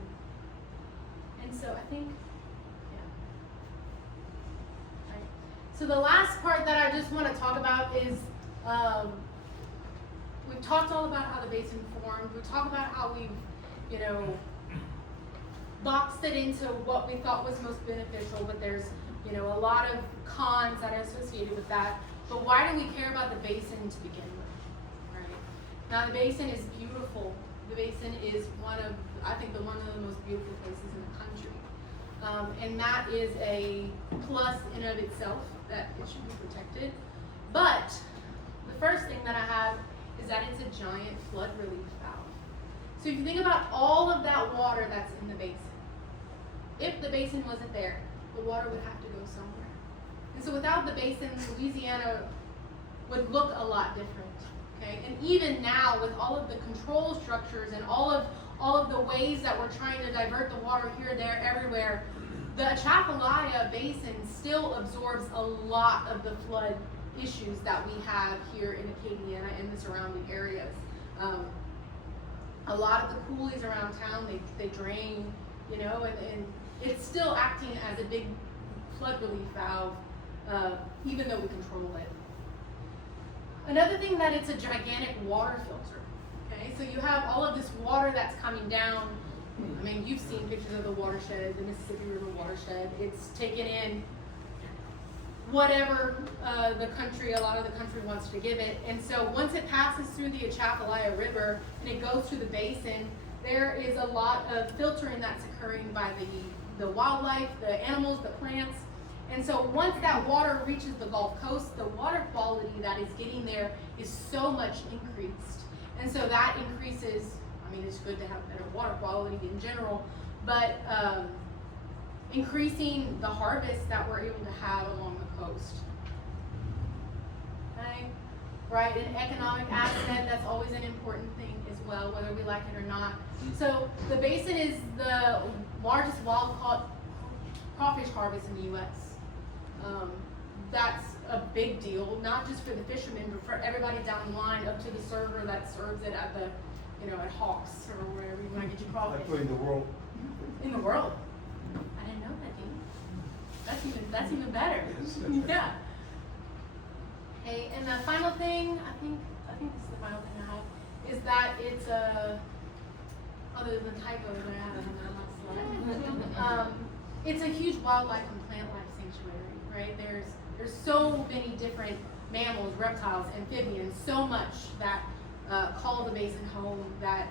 And so I think, yeah. Right. So the last part that I just want to talk about is, we've talked all about how the basin formed. We talked about how we've, boxed it into what we thought was most beneficial, but there's, a lot of cons that are associated with that. But why do we care about the basin to begin with, right? Now the basin is beautiful. The basin is one of the most beautiful places in the country. And that is a plus in of itself, that it should be protected. But the first thing that I have is that it's a giant flood relief valve. So if you think about all of that water that's in the basin, if the basin wasn't there, the water would have to go somewhere. And so without the basin, Louisiana would look a lot different. Okay? And even now, with all of the control structures and all of the ways that we're trying to divert the water here, there, everywhere, the Atchafalaya Basin still absorbs a lot of the flood issues that we have here in Acadiana and the surrounding areas. A lot of the coulees around town, they drain, and it's still acting as a big flood relief valve, even though we control it. Another thing, that it's a gigantic water filter. Okay, so you have all of this water that's coming down. I mean, you've seen pictures of the watershed, the Mississippi River watershed. It's taken in whatever a lot of the country wants to give it. And so once it passes through the Atchafalaya River and it goes through the basin, there is a lot of filtering that's occurring by the wildlife, the animals, the plants. And so once that water reaches the Gulf Coast, the water quality that is getting there is so much increased. And so that increases, I mean, it's good to have better water quality in general, but increasing the harvest that we're able to have along the coast. Okay? Right, an economic asset, that's always an important thing as well, whether we like it or not. So the basin is the largest wild caught crawfish harvest in the U.S. That's a big deal, not just for the fishermen, but for everybody down the line, up to the server that serves it at the, at Hawks or wherever you want to get your crawfish. Actually, in the world. In the world. I didn't know that, Dean. That's even better. Yeah. Okay, and the final thing, I think this is the final thing I have, is that it's other than the typos that I have on my slide, it's a huge wildlife and plant life sanctuary, right? There's so many different mammals, reptiles, amphibians, so much that call the basin home that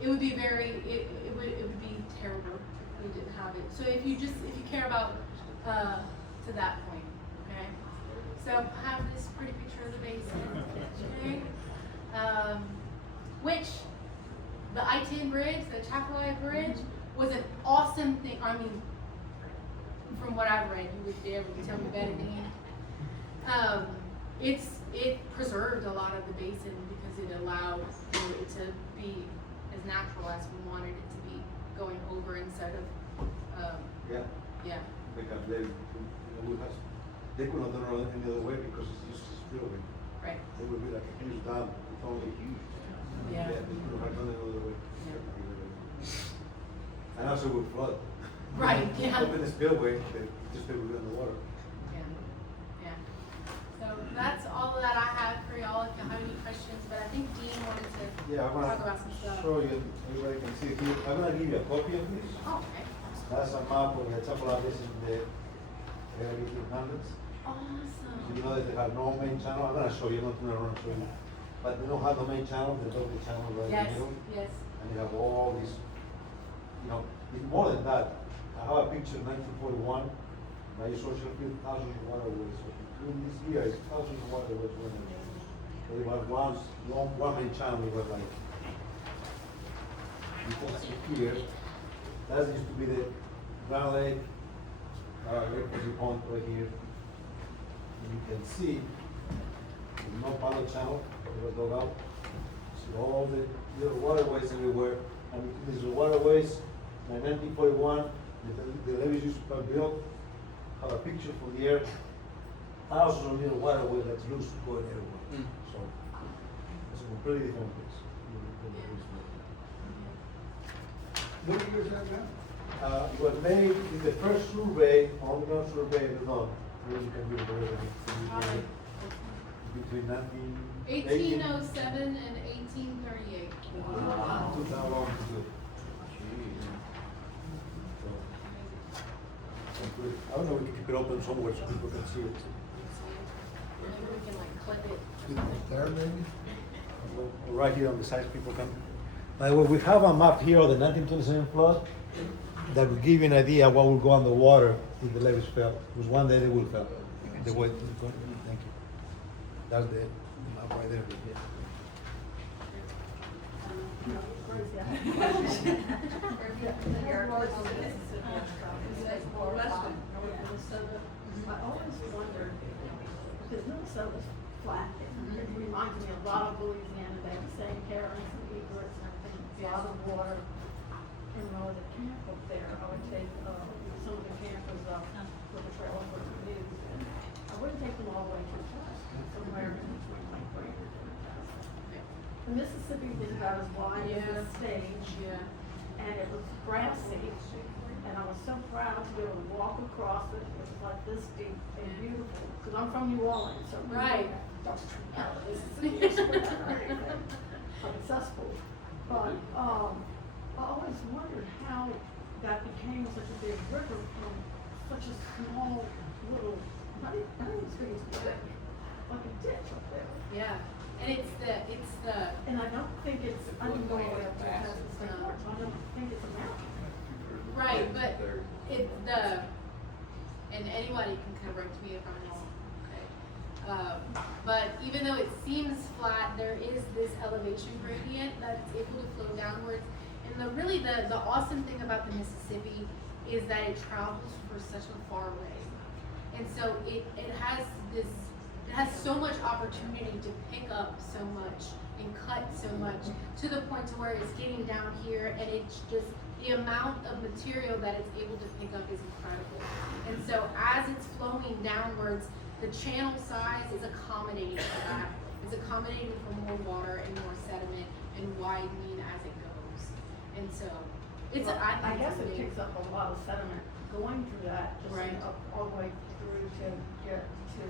it would be it would be terrible if we didn't have it. So if you care about to that point, okay? So I have this pretty picture of the basin, okay? Which the I-10 bridge, the Chapelai Bridge, was an awesome thing. I mean, from what I've read, you would be able to tell me better than me. It preserved a lot of the basin because it allowed it to be as natural as we wanted it to be, going over instead of yeah. Because they could not do it any other way because it's just spillway. Right. It would be like a huge dam. It's only huge. Yeah. They could have done it another way. Yeah. And also it would flood. Right, yeah. Open the spillway, they just people get in the water. Yeah. So that's all that I have for y'all. If you have any questions, but I think Dean wanted to Yeah, I'm talk gonna about some stuff. show you, everybody can see it here. I'm gonna give you a copy of this. Oh, okay. That's a map of the Chapelai Basin in the early 1800s. Awesome. You know that they have no main channel. I'm gonna show you, not gonna run show you. But they don't have the main channel, they don't have the channel right in Yes, the middle. yes. And you have all these, it's more than that. I have a picture in 1941, by social field, thousands of waterways. So between this year, it's thousands of waterways running. So they have one main channel, it was like, you can see here, that used to be the Grand Lake, Lake Pond right here. And you can see, there's no pilot channel, it was dug out. See all the little waterways everywhere. And these waterways, in 1941, the levees used to be built. Have a picture from the air. Thousands of little waterways that's loose going everywhere. So it's a completely different place. What year is that now? It was made in the first survey, underground survey ever done. Where you can do it between 1807 and 1838. Wow. Took that long to do. I don't know, we can keep it open somewhere so people can see it. Maybe we can like clip it. There, maybe? Right here on the side, people can. By the way, we have a map here of the 1927 flood that will give you an idea what will go on the water if the levees fell. Because one day they will fail. The way, thank you. That's the map right there. I always wondered, because Minnesota's flat, it reminds me a lot of Louisiana, they have the same Karens and egrets and everything, a lot of water. And when I was at camp up there, I would take, some of the campers up with a trailer for the canoes, and I wouldn't take them all the way to the coast, somewhere in between like Brainerd and Augusta. The Mississippi was about as wide as the stage. Yeah. And it was grassy, and I was so proud to be able to walk across it. It was like this deep and beautiful, because I'm from New Orleans, so. Right. Successful, but, I always wondered how that became such a big river from such a small little, not even as big as a lake, like a ditch up there. Yeah. And it's the And I don't think it's, I didn't go all the way up to Madison State Park, so I don't think it's a mountain. right, but and anybody can correct me if I'm wrong. Okay. But even though it seems flat, there is this elevation gradient that's able to flow downwards. And the awesome thing about the Mississippi is that it travels for such a far way. And so it has so much opportunity to pick up so much and cut so much to the point to where it's getting down here, and it's just the amount of material that it's able to pick up is incredible. And so as it's flowing downwards, the channel size is accommodating for that. It's accommodating for more water and more sediment and widening as it goes. And so it's Well, I think guess it's it amazing. picks up a lot of sediment going through that, just Right. up all the way through to get to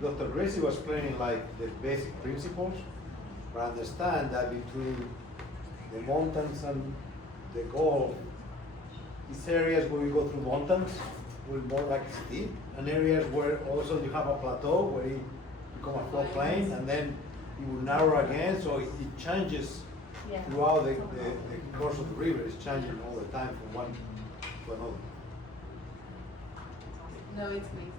Dr. Gracie was explaining like the basic principles, but understand that between the mountains and the Gulf, these areas where we go through mountains will more like steep, and areas where also you have a plateau where it become a flat plain, and then it will narrow again, so it changes Yeah. throughout the course of the river. It's changing all the time from one to another. No, it's amazing.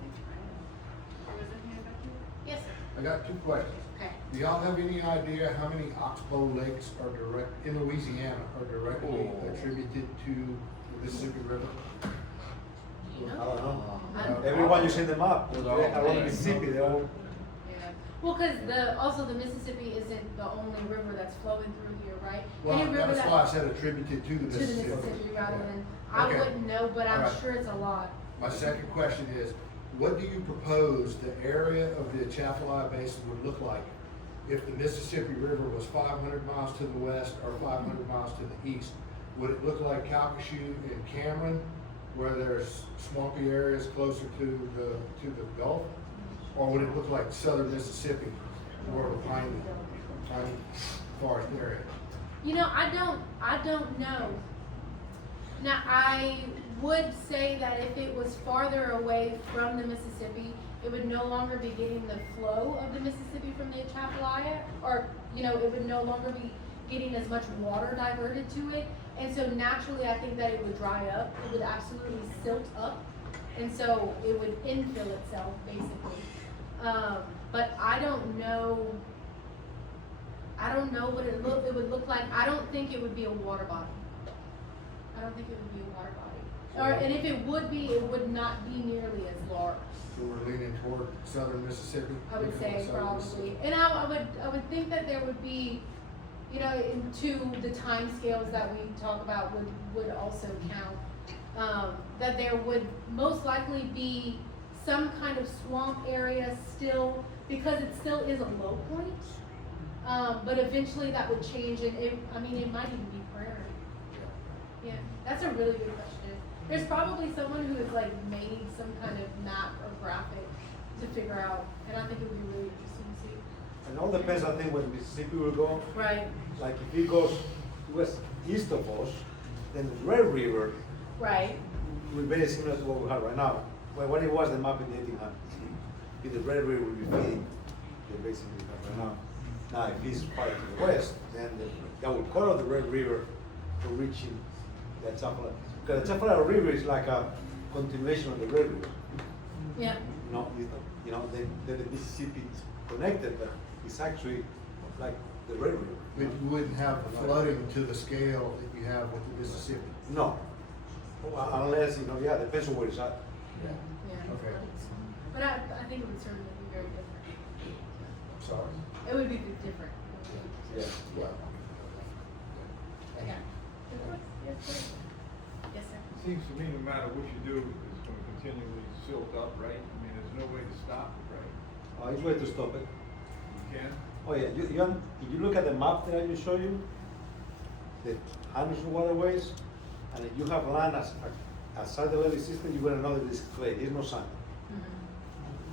There was a hand back here? Yes, sir. I got two questions. Okay. Do y'all have any idea how many oxbow lakes are in Louisiana are directly attributed to the Mississippi River? Do you I know? don't know. I'm- Everyone you see the map, Those they are all are all names. Mississippi, they all, Yeah. Well, because also the Mississippi isn't the only river that's flowing through here, right? Well, Any river that's why I said attributed to the to the Mississippi. Mississippi rather than, I Okay. wouldn't know, but I'm All right. sure it's a lot. My second question is, what do you propose the area of the Atchafalaya Basin would look like if the Mississippi River was 500 miles to the west or 500 miles to the east? Would it look like Calcasieu and Cameron, where there's swampy areas closer to the Gulf? Or would it look like southern Mississippi, more of a piney forest area? You know, I don't know. Now, I would say that if it was farther away from the Mississippi, it would no longer be getting the flow of the Mississippi from the Atchafalaya, or, you know, it would no longer be getting as much water diverted to it. And so naturally, I think that it would dry up. It would absolutely silt up. And so it would infill itself, basically. But I don't know what it would look like. I don't think it would be a water body. I don't think it would be a water body. And if it would be, it would not be nearly as large. So we're leaning toward southern Mississippi? I would Looking say at southern probably. Mississippi. And I would think that there would be, you know, into the time scales that we talk about would also count. That there would most likely be some kind of swamp area still, because it still is a low point. But eventually that would change, and it might even be prairie. Yeah, that's a really good question. There's probably someone who has like made some kind of map or graphic to figure out, and I think it would be really interesting to see. and all depends, I think, where Mississippi will go. Right, Like if it goes east of us, then the Red River right, will be very similar to what we have right now. Well, when it was the map in the 1800s, if the Red River will be feeding the basin we have right now. Now, if it's part to the west, then that will cut off the Red River for reaching the Atchafalaya. Because the Atchafalaya River is like a continuation of the Red River. yeah, The Mississippi is connected, but it's actually like the Red River. But you wouldn't have the flooding to the scale that you have with the Mississippi. No, unless, depends on where it's at. yeah. Okay. But I think it would certainly be very different. Sorry. It would be different. Yeah. Well, Okay. Yes, sir. Yes, sir. Seems to me no matter what you do, it's gonna continually silt up, right? I mean, there's no way to stop it, right? It's way to stop it. You can? Oh yeah, if you look at the map that I just showed you, the hundreds of waterways, and if you have land outside the levee system, you're gonna know that it's clay, there's no sand.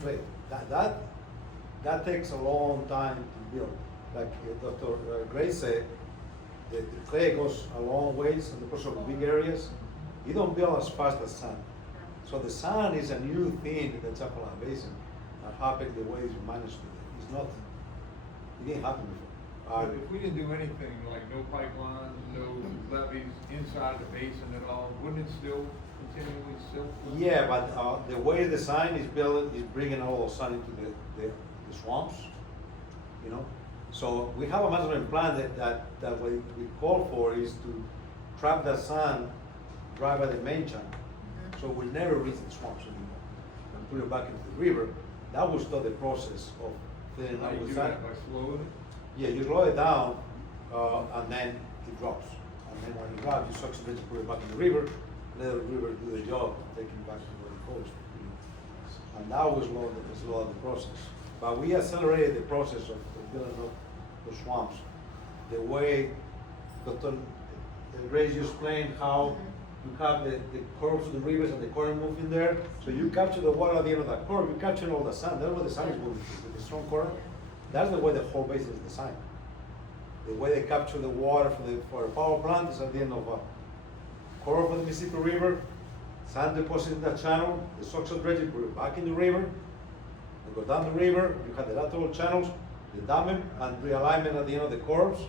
Clay. That takes a long time to build. Like Dr. Gray said, the clay goes a long ways, and because of big areas, you don't build as fast as sand. So the sand is a new thing in the Atchafalaya Basin that happened the way you managed to do it. It's not, it didn't happen before. But if we didn't do anything, like no pipelines, no levees inside the basin at all, wouldn't it still continually silt? Yeah, but the way the sign is built is bringing all the sun into the swamps, So we have a management plan that what we call for is to trap the sand right by the main channel. So we'll never reach the swamps anymore. And put it back into the river. That will start the process of filling How up do you with do sand. that, by slowing it? Yeah, you slow it down, and then it drops. And then when it drops, you successfully put it back in the river, let the river do the job, take it back to where it goes. And that was slow the process. But we accelerated the process of building up the swamps. The way Dr. Gracie explained how you have the curves of the rivers and the current moving there. So you capture the water at the end of that curve, you capture all the sand. That's what the sand is moving with the strong current. That's the way the whole basin is designed. The way they capture the water for a power plant is at the end of a curve of the Mississippi River, sand deposit in that channel, the suction dredging put it back in the river, they go down the river, you have the lateral channels, the damming and realignment at the end of the curves.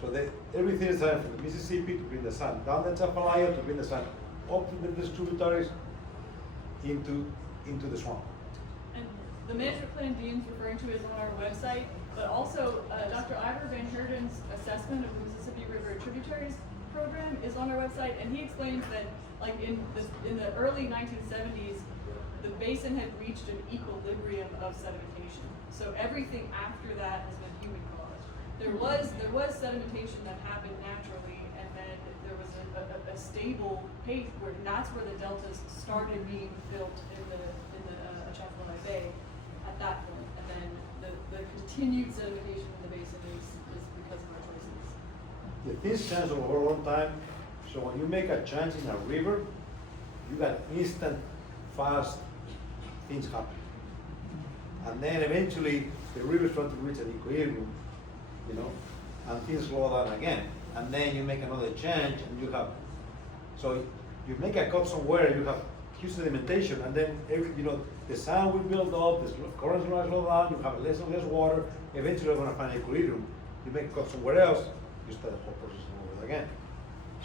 So everything is done from the Mississippi to bring the sand down the Chapalaya to bring the sand up to the distributaries into the swamp. And the management plan Dean's referring to is on our website, but also Dr. Ivor Van Herden's assessment of the Mississippi River tributaries program is on our website, and he explains that like in the early 1970s, the basin had reached an equilibrium of sedimentation. So everything after that has been human caused. There was sedimentation that happened naturally, and then there was a stable pace where that's where the deltas started being built in the Atchafalaya Bay at that point, and then the continued sedimentation in the basin is because of our choices. The things change over a long time. So when you make a change in a river, you got instant, fast things happen. And then eventually the river is trying to reach an equilibrium, you know, and things slow down again. And then you make another change and you have, so you make a cut somewhere, you have huge sedimentation, and then the sand will build up, the currents will slow down, you have less and less water, eventually you're gonna find equilibrium. You make a cut somewhere else, you start the whole process over again.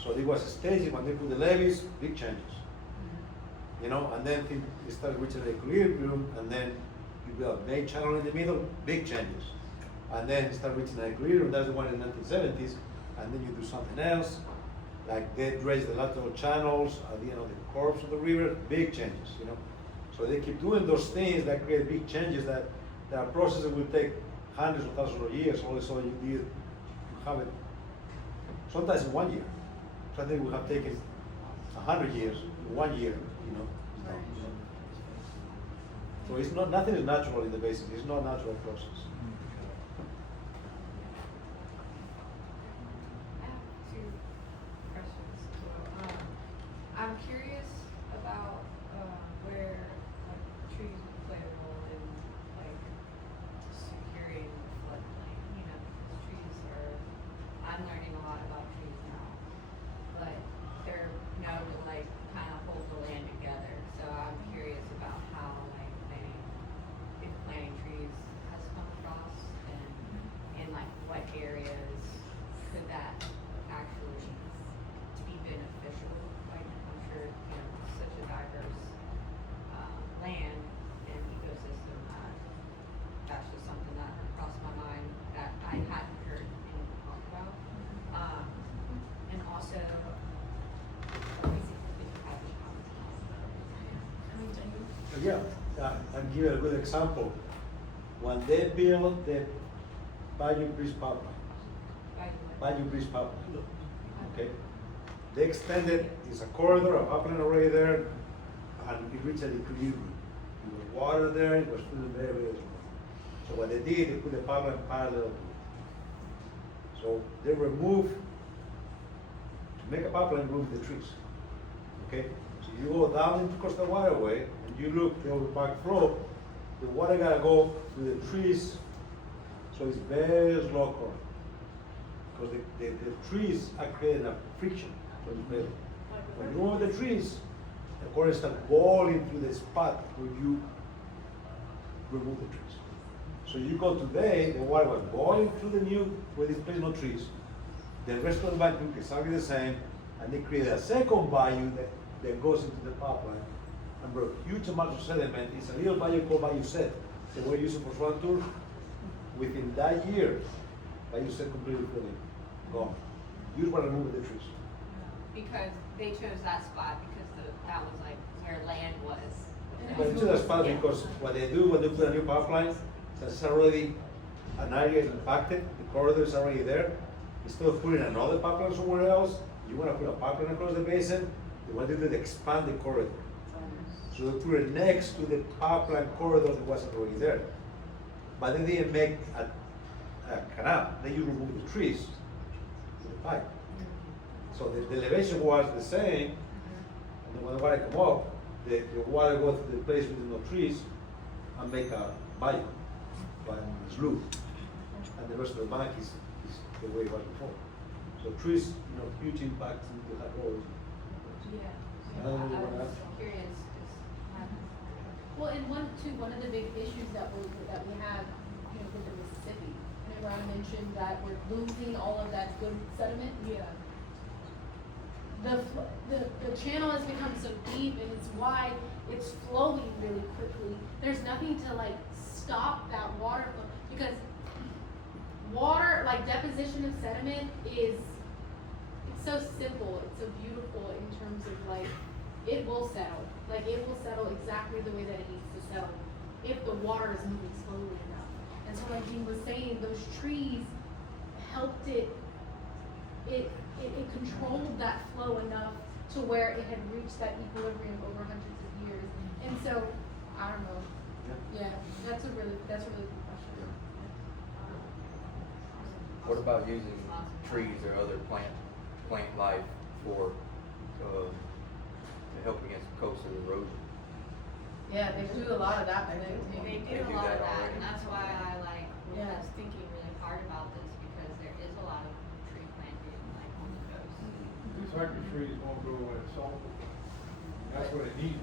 So there was a stage when they put the levees, big changes. You know, and then it started reaching the equilibrium, and then you build a main channel in the middle, big changes. And then it started reaching the equilibrium, that's the one in the 1970s, and then you do something else, like they dredge the lateral channels at the end of the curves of the river, big changes, you know. So they keep doing those things that create big changes that are processes that will take hundreds of thousands of years, all of a sudden you have it, sometimes in 1 year. Something would have taken 100 years, in 1 year, you know. So it's not, nothing is natural in the basin. It's not a natural process. I have two questions. So, I'm curious about where like, trees play a role in like securing the floodplain. You know, because trees are. I'm learning a lot about trees now, but they're known to like kind of hold the land together. So I'm curious about how like planting trees has come across, and in like what areas could that actually be beneficial? Like I'm sure such a diverse land and ecosystem that's just something that crossed my mind that I hadn't heard anyone talk about. And also, Yeah, I'll give you a good example. When they built the Bayou Bridge pipeline, Bayou Bridge pipeline, okay? They extended, it's a corridor, a pipeline already there, and it reached an equilibrium. There was water there, it was feeling very, very slow. So what they did, they put the pipeline parallel to it. So they removed, to make a pipeline, remove the trees, okay? So you go down into Coastal Waterway, and you look the back flow, the water gotta go to the trees, so it's very slow current. Because the trees are creating a friction from the middle. When you remove the trees, the current starts boiling through the spot where you remove the trees. So you go today, the water was boiling through the new, where there's no trees. The rest of the bayou is exactly the same, and they create a second bayou that goes into the pipeline and brought huge amounts of sediment. It's a little bayou called Bayou Set that we're using for Swan Tour. Within that year, Bayou Set completely filling, gone. You want to remove the trees. because they chose that spot because that was like where land was. But it's that spot because what they do when they put a new pipeline, since it's already an area impacted, the corridor is already there. Instead of putting another pipeline somewhere else, you want to put a pipeline across the basin, they want to do the expand the corridor. So they put it next to the pipeline corridor that wasn't already there. But they didn't make a canal, they just removed the trees to the pipe. So the elevation was the same, and then when the water come up, the water goes to the place with no trees and make a bayou, but it's loose. And the rest of the bank is the way it was before. So trees, huge impact into that road. Yeah. I don't know what else. Curious, well, and one of the big issues that we have, with the Mississippi, whenever I mentioned that we're losing all of that good sediment. Yeah. The channel has become so deep and it's wide, it's flowing really quickly. There's nothing to like stop that water flow, because water, like deposition of sediment it's so simple, it's so beautiful in terms of like, it will settle. Like it will settle exactly the way that it needs to settle if the water is moving slowly enough. And so like Dean was saying, those trees helped it controlled that flow enough to where it had reached that equilibrium over hundreds of years. And so, I don't know. Yeah, that's a really good question. What about using trees or other plant life to help against coastal erosion? Yeah, they do a lot of that, I think. They They do do a lot that of that, already. and that's why I Yeah. was thinking really hard about this, because there is a lot of tree planting like on the coast. These cypress trees won't grow in salt. That's what it needs,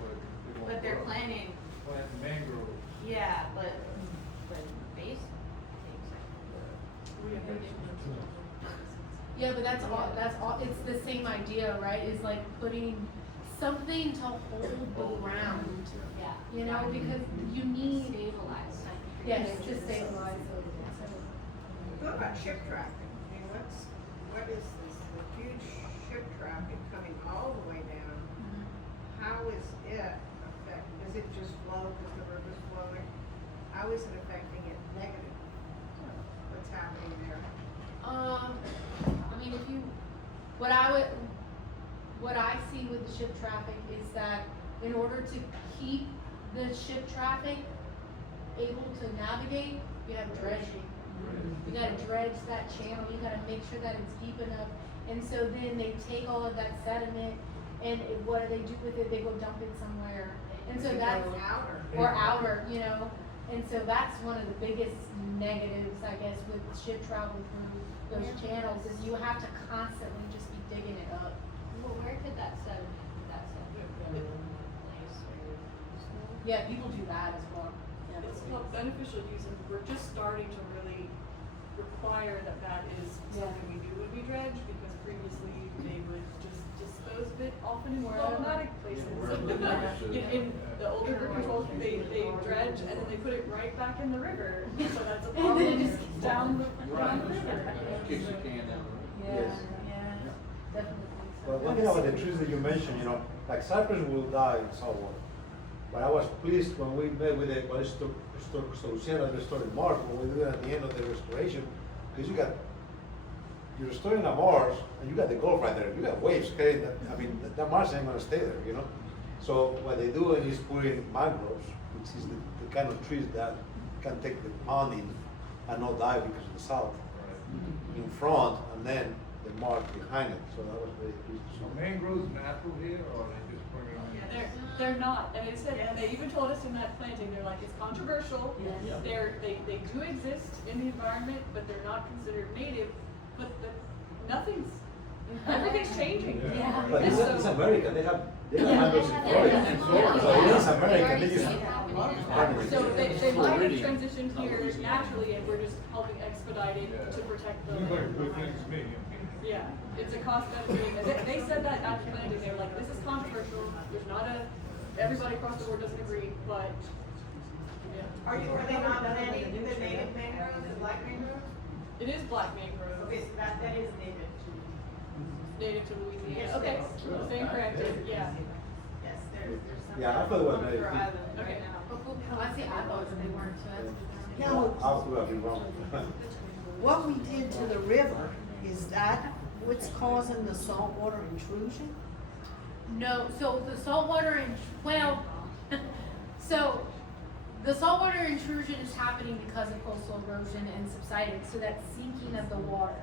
but they won't. But they're grow. planting, Planting mangroves. yeah, but basin takes Yeah, but that's all, it's the same idea, right? Is like putting something to hold the ground, yeah. because you need, Stabilize. yes, to stabilize it. What about ship traffic? I mean, what is this, the huge ship traffic coming all the way down? How is it affecting, does it just flow because the river's flowing? How is it affecting it negative? What's happening there? I mean, what I see with the ship traffic is that in order to keep the ship traffic able to navigate, you have dredging. You gotta dredge that channel, you gotta make sure that it's deep enough. And so then they take all of that sediment and what do they do with it? They go dump it somewhere. And so that's, or outer, and so that's one of the biggest negatives, I guess, with ship travel through those channels is you have to constantly just be digging it up. Well, where could that sediment place or? Yeah, people do that as well. Yeah. It's called beneficial use, and we're just starting to really require that is something we do when we dredge, because previously they would just dispose of it often in more automatic places. In the older group controls, they dredge and then they put it right back in the river, so that's a And then problem it just down the river. Kicks the can down the road. Yeah, Yes. yeah, definitely. But one thing about the trees that you mentioned, like cypress will die in salt water. But I was pleased when we met with the Luciana restored in March, when we do it at the end of the restoration, because you're restoring a marsh and you got the Gulf right there. You got waves carrying that. I mean, that marsh ain't gonna stay there, So what they do is put in mangroves, which is the kind of trees that can take the pond in and not die because of the salt in front, and then the marsh behind it. So that was very pleased to So see. mangroves natural here, or they just bring them in? They're not, and they said, they even told us in that planting, they're like, it's controversial. Yes. They do exist in the environment, but they're not considered native, but everything's changing. Yeah. But And it's so- America. They have mangroves in Yeah. Florida. So it is American. They just So they might have transitioned here naturally, and we're just helping expedite it to protect the. Seems like a good thing to me. Yeah, it's a cost benefit, and they said that at the planting, they were like, this is controversial, there's not everybody across the board doesn't agree, but, yeah. Are they not planting the native mangroves, the black mangroves? It is black mangrove, Okay, so that is native to, native to Louisiana, Yes, okay, yes. staying corrected, yeah. yes, there's some. Yeah, I thought it was native. Okay. Oh, cool. I see, I thought they weren't, so that's good. Now, I would have been wrong. what we did to the river, is that what's causing the saltwater intrusion? No, so the saltwater so the saltwater intrusion is happening because of coastal erosion and subsidence, so that's sinking of the water.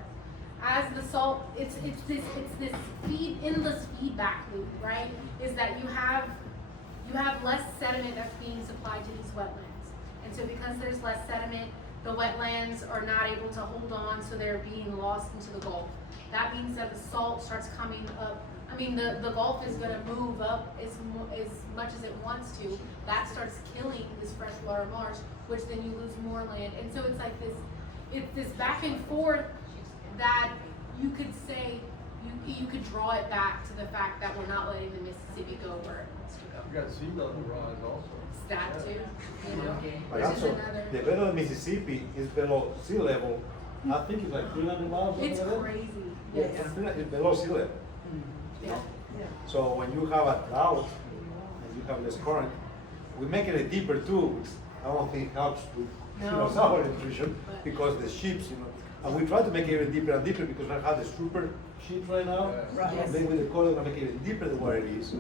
as the salt, it's this endless feedback loop, right? Is that you have less sediment that's being supplied to these wetlands. And so because there's less sediment, the wetlands are not able to hold on, so they're being lost into the Gulf. That means that the salt starts coming up. I mean, the Gulf is gonna move up as much as it wants to. That starts killing this freshwater marsh, which then you lose more land. And so it's like this back and forth that you could say, you could draw it back to the fact that we're not letting the Mississippi go where it wants to go. You got sea level rise also. That too, you know, But which is also, another. the bed of the Mississippi is below sea level, I think it's like 300 miles. It's something like that. crazy, Yeah, yes. it's below sea level. Yeah. So when you have a drought and you have less current, we make it deeper too, which I don't think helps with sour nutrition because the ships, and we try to make it even deeper and deeper because we have the super ships right now. Right. Then with the current, we make it even deeper than what it is.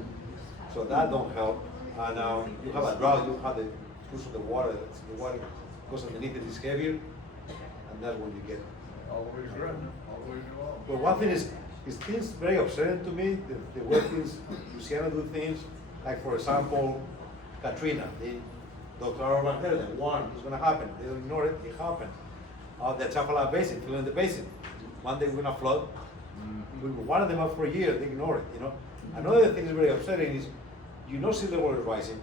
So that don't help. And you have a drought, you have the push of the water goes underneath it is heavier, and that's when you get. All the way to Greenville, all the way to New Orleans. But one thing is things very upsetting to me, the way things, Louisiana do things, like for example, Katrina, Dr. Urban Herden warned it's gonna happen, they don't ignore it, it happened. The Chapala Basin, filling the basin, one day we're gonna flood, we wanted them up for a year, they ignore it, Another thing that's very upsetting is, sea level is rising,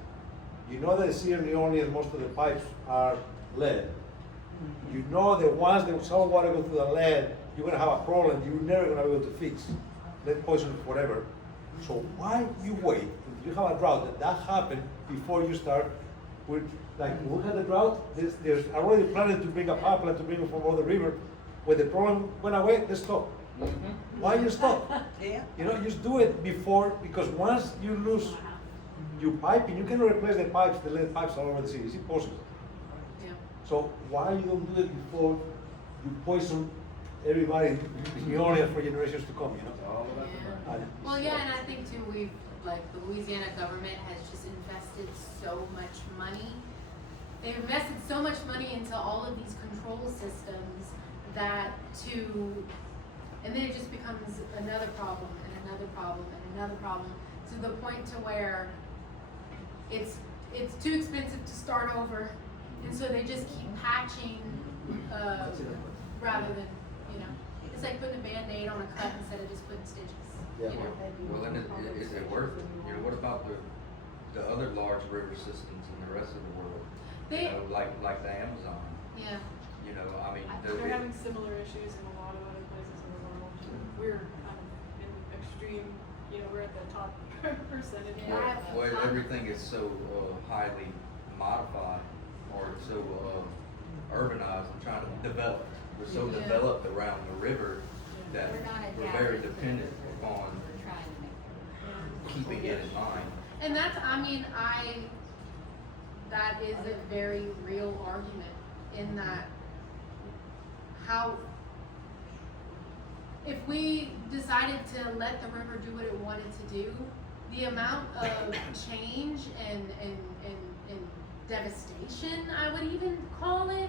that here in New Orleans, most of the pipes are lead. That once the salt water goes through the lead, you're gonna have a problem you're never gonna be able to fix. Lead poison forever. So why you wait until you have a drought that happened before you start with, like, when we had the drought, there's already planning to bring a pipeline to bring it from the river. When the problem went away, they stopped. Why you stop? Yeah. Just do it before, because once you lose your piping, you cannot replace the pipes, the lead pipes all over the city, it's impossible. Yeah. So why you don't do it before you poison everybody in New Orleans for generations to come, All of that. Yeah. And- Well, yeah, and I think too, the Louisiana government has just invested so much money. They've invested so much money into all of these control systems and then it just becomes another problem and another problem and another problem to the point to where it's too expensive to start over. And so they just keep patching, rather than, it's like putting a Band-Aid on a cut instead of just putting stitches. Yeah. Well, then is it worth it? What about the other large river systems in the rest of the world? Like the Amazon. Yeah. I mean, They're having similar issues in a lot of other places in the world. We're kind of in extreme, we're at the top percentage. Yeah. where everything is so highly modified or so urbanized and trying to develop. We're so Yeah. developed around the river that We're not we're very adapting. dependent upon We're trying to make keeping it in mind. And that is a very real argument in that if we decided to let the river do what it wanted to do, the amount of change and devastation, I would even call it,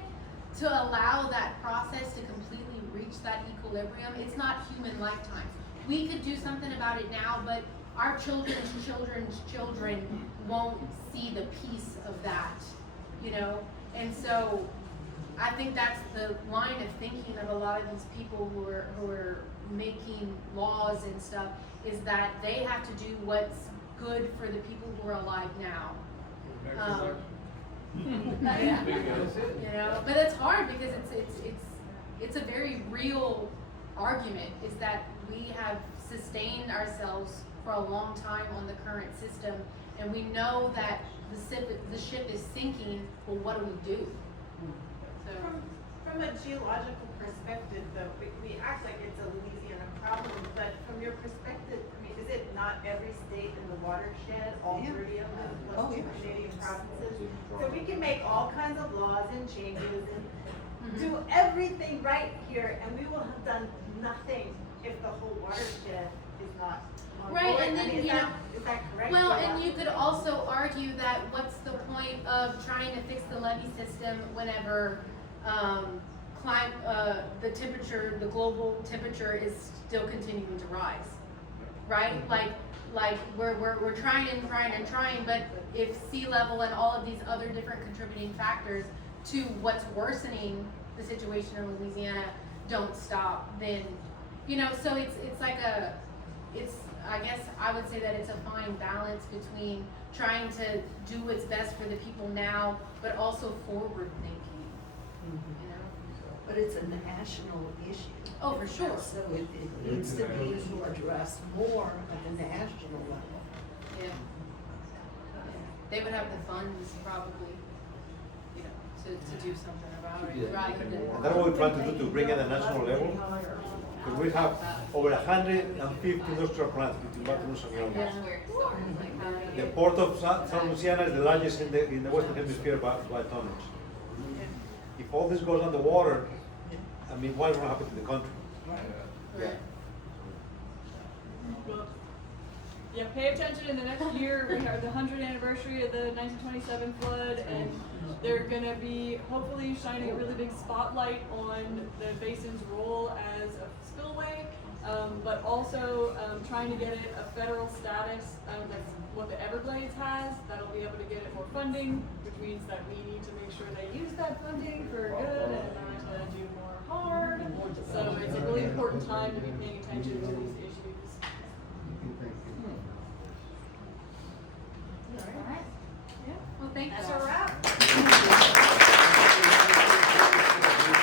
to allow that process to completely reach that equilibrium, it's not human lifetimes. We could do something about it now, but our children's children's children won't see the piece of that, And so I think that's the line of thinking of a lot of these people who are making laws and stuff, is that they have to do what's good for the people who are alive now. Yeah. But it's hard because it's a very real argument, is that we have sustained ourselves for a long time on the current system, and we know that the ship is sinking. Well, what do we do? So From a geological perspective, though, we act like it's a Louisiana problem, but from your perspective, is it not every state in the watershed, all Yeah. 30 of them, Oh, plus two yeah. Canadian provinces? So we can make all kinds of laws and changes and Mhm. do everything right here, and we will have done nothing if the whole watershed is not on Right, board. and then, is that correct? well, and you could also argue that what's the point of trying to fix the levee system whenever the temperature, the global temperature is still continuing to rise, right? Like we're trying, but if sea level and all of these other different contributing factors to what's worsening the situation in Louisiana don't stop, then, you know, so it's like I guess I would say that it's a fine balance between trying to do what's best for the people now, but also forward thinking, you know? But it's a national issue. Oh, for sure. So it needs to be addressed more at the national level. Yeah. They would have the funds probably, you know, to do something about it, rather than. And that's what we're trying to do, to bring it at the national level. Because we have over 150 industrial plants between Baton Rouge and Yonge. That's where it starts, like how do The you? port of San Luciana is the largest in the Western Hemisphere by tonnage. If all this goes underwater, I mean, what is going to happen to the country? Right. Well, yeah, pay attention in the next year. We have the 100th anniversary of the 1927 flood, and they're gonna be hopefully shining a really big spotlight on the basin's role as a spillway, but also trying to get it a federal status. That's what the Everglades has. That'll be able to get it more funding, which means that we need to make sure they use that funding for good and not to do more harm. So it's a really important time to be paying attention to these issues.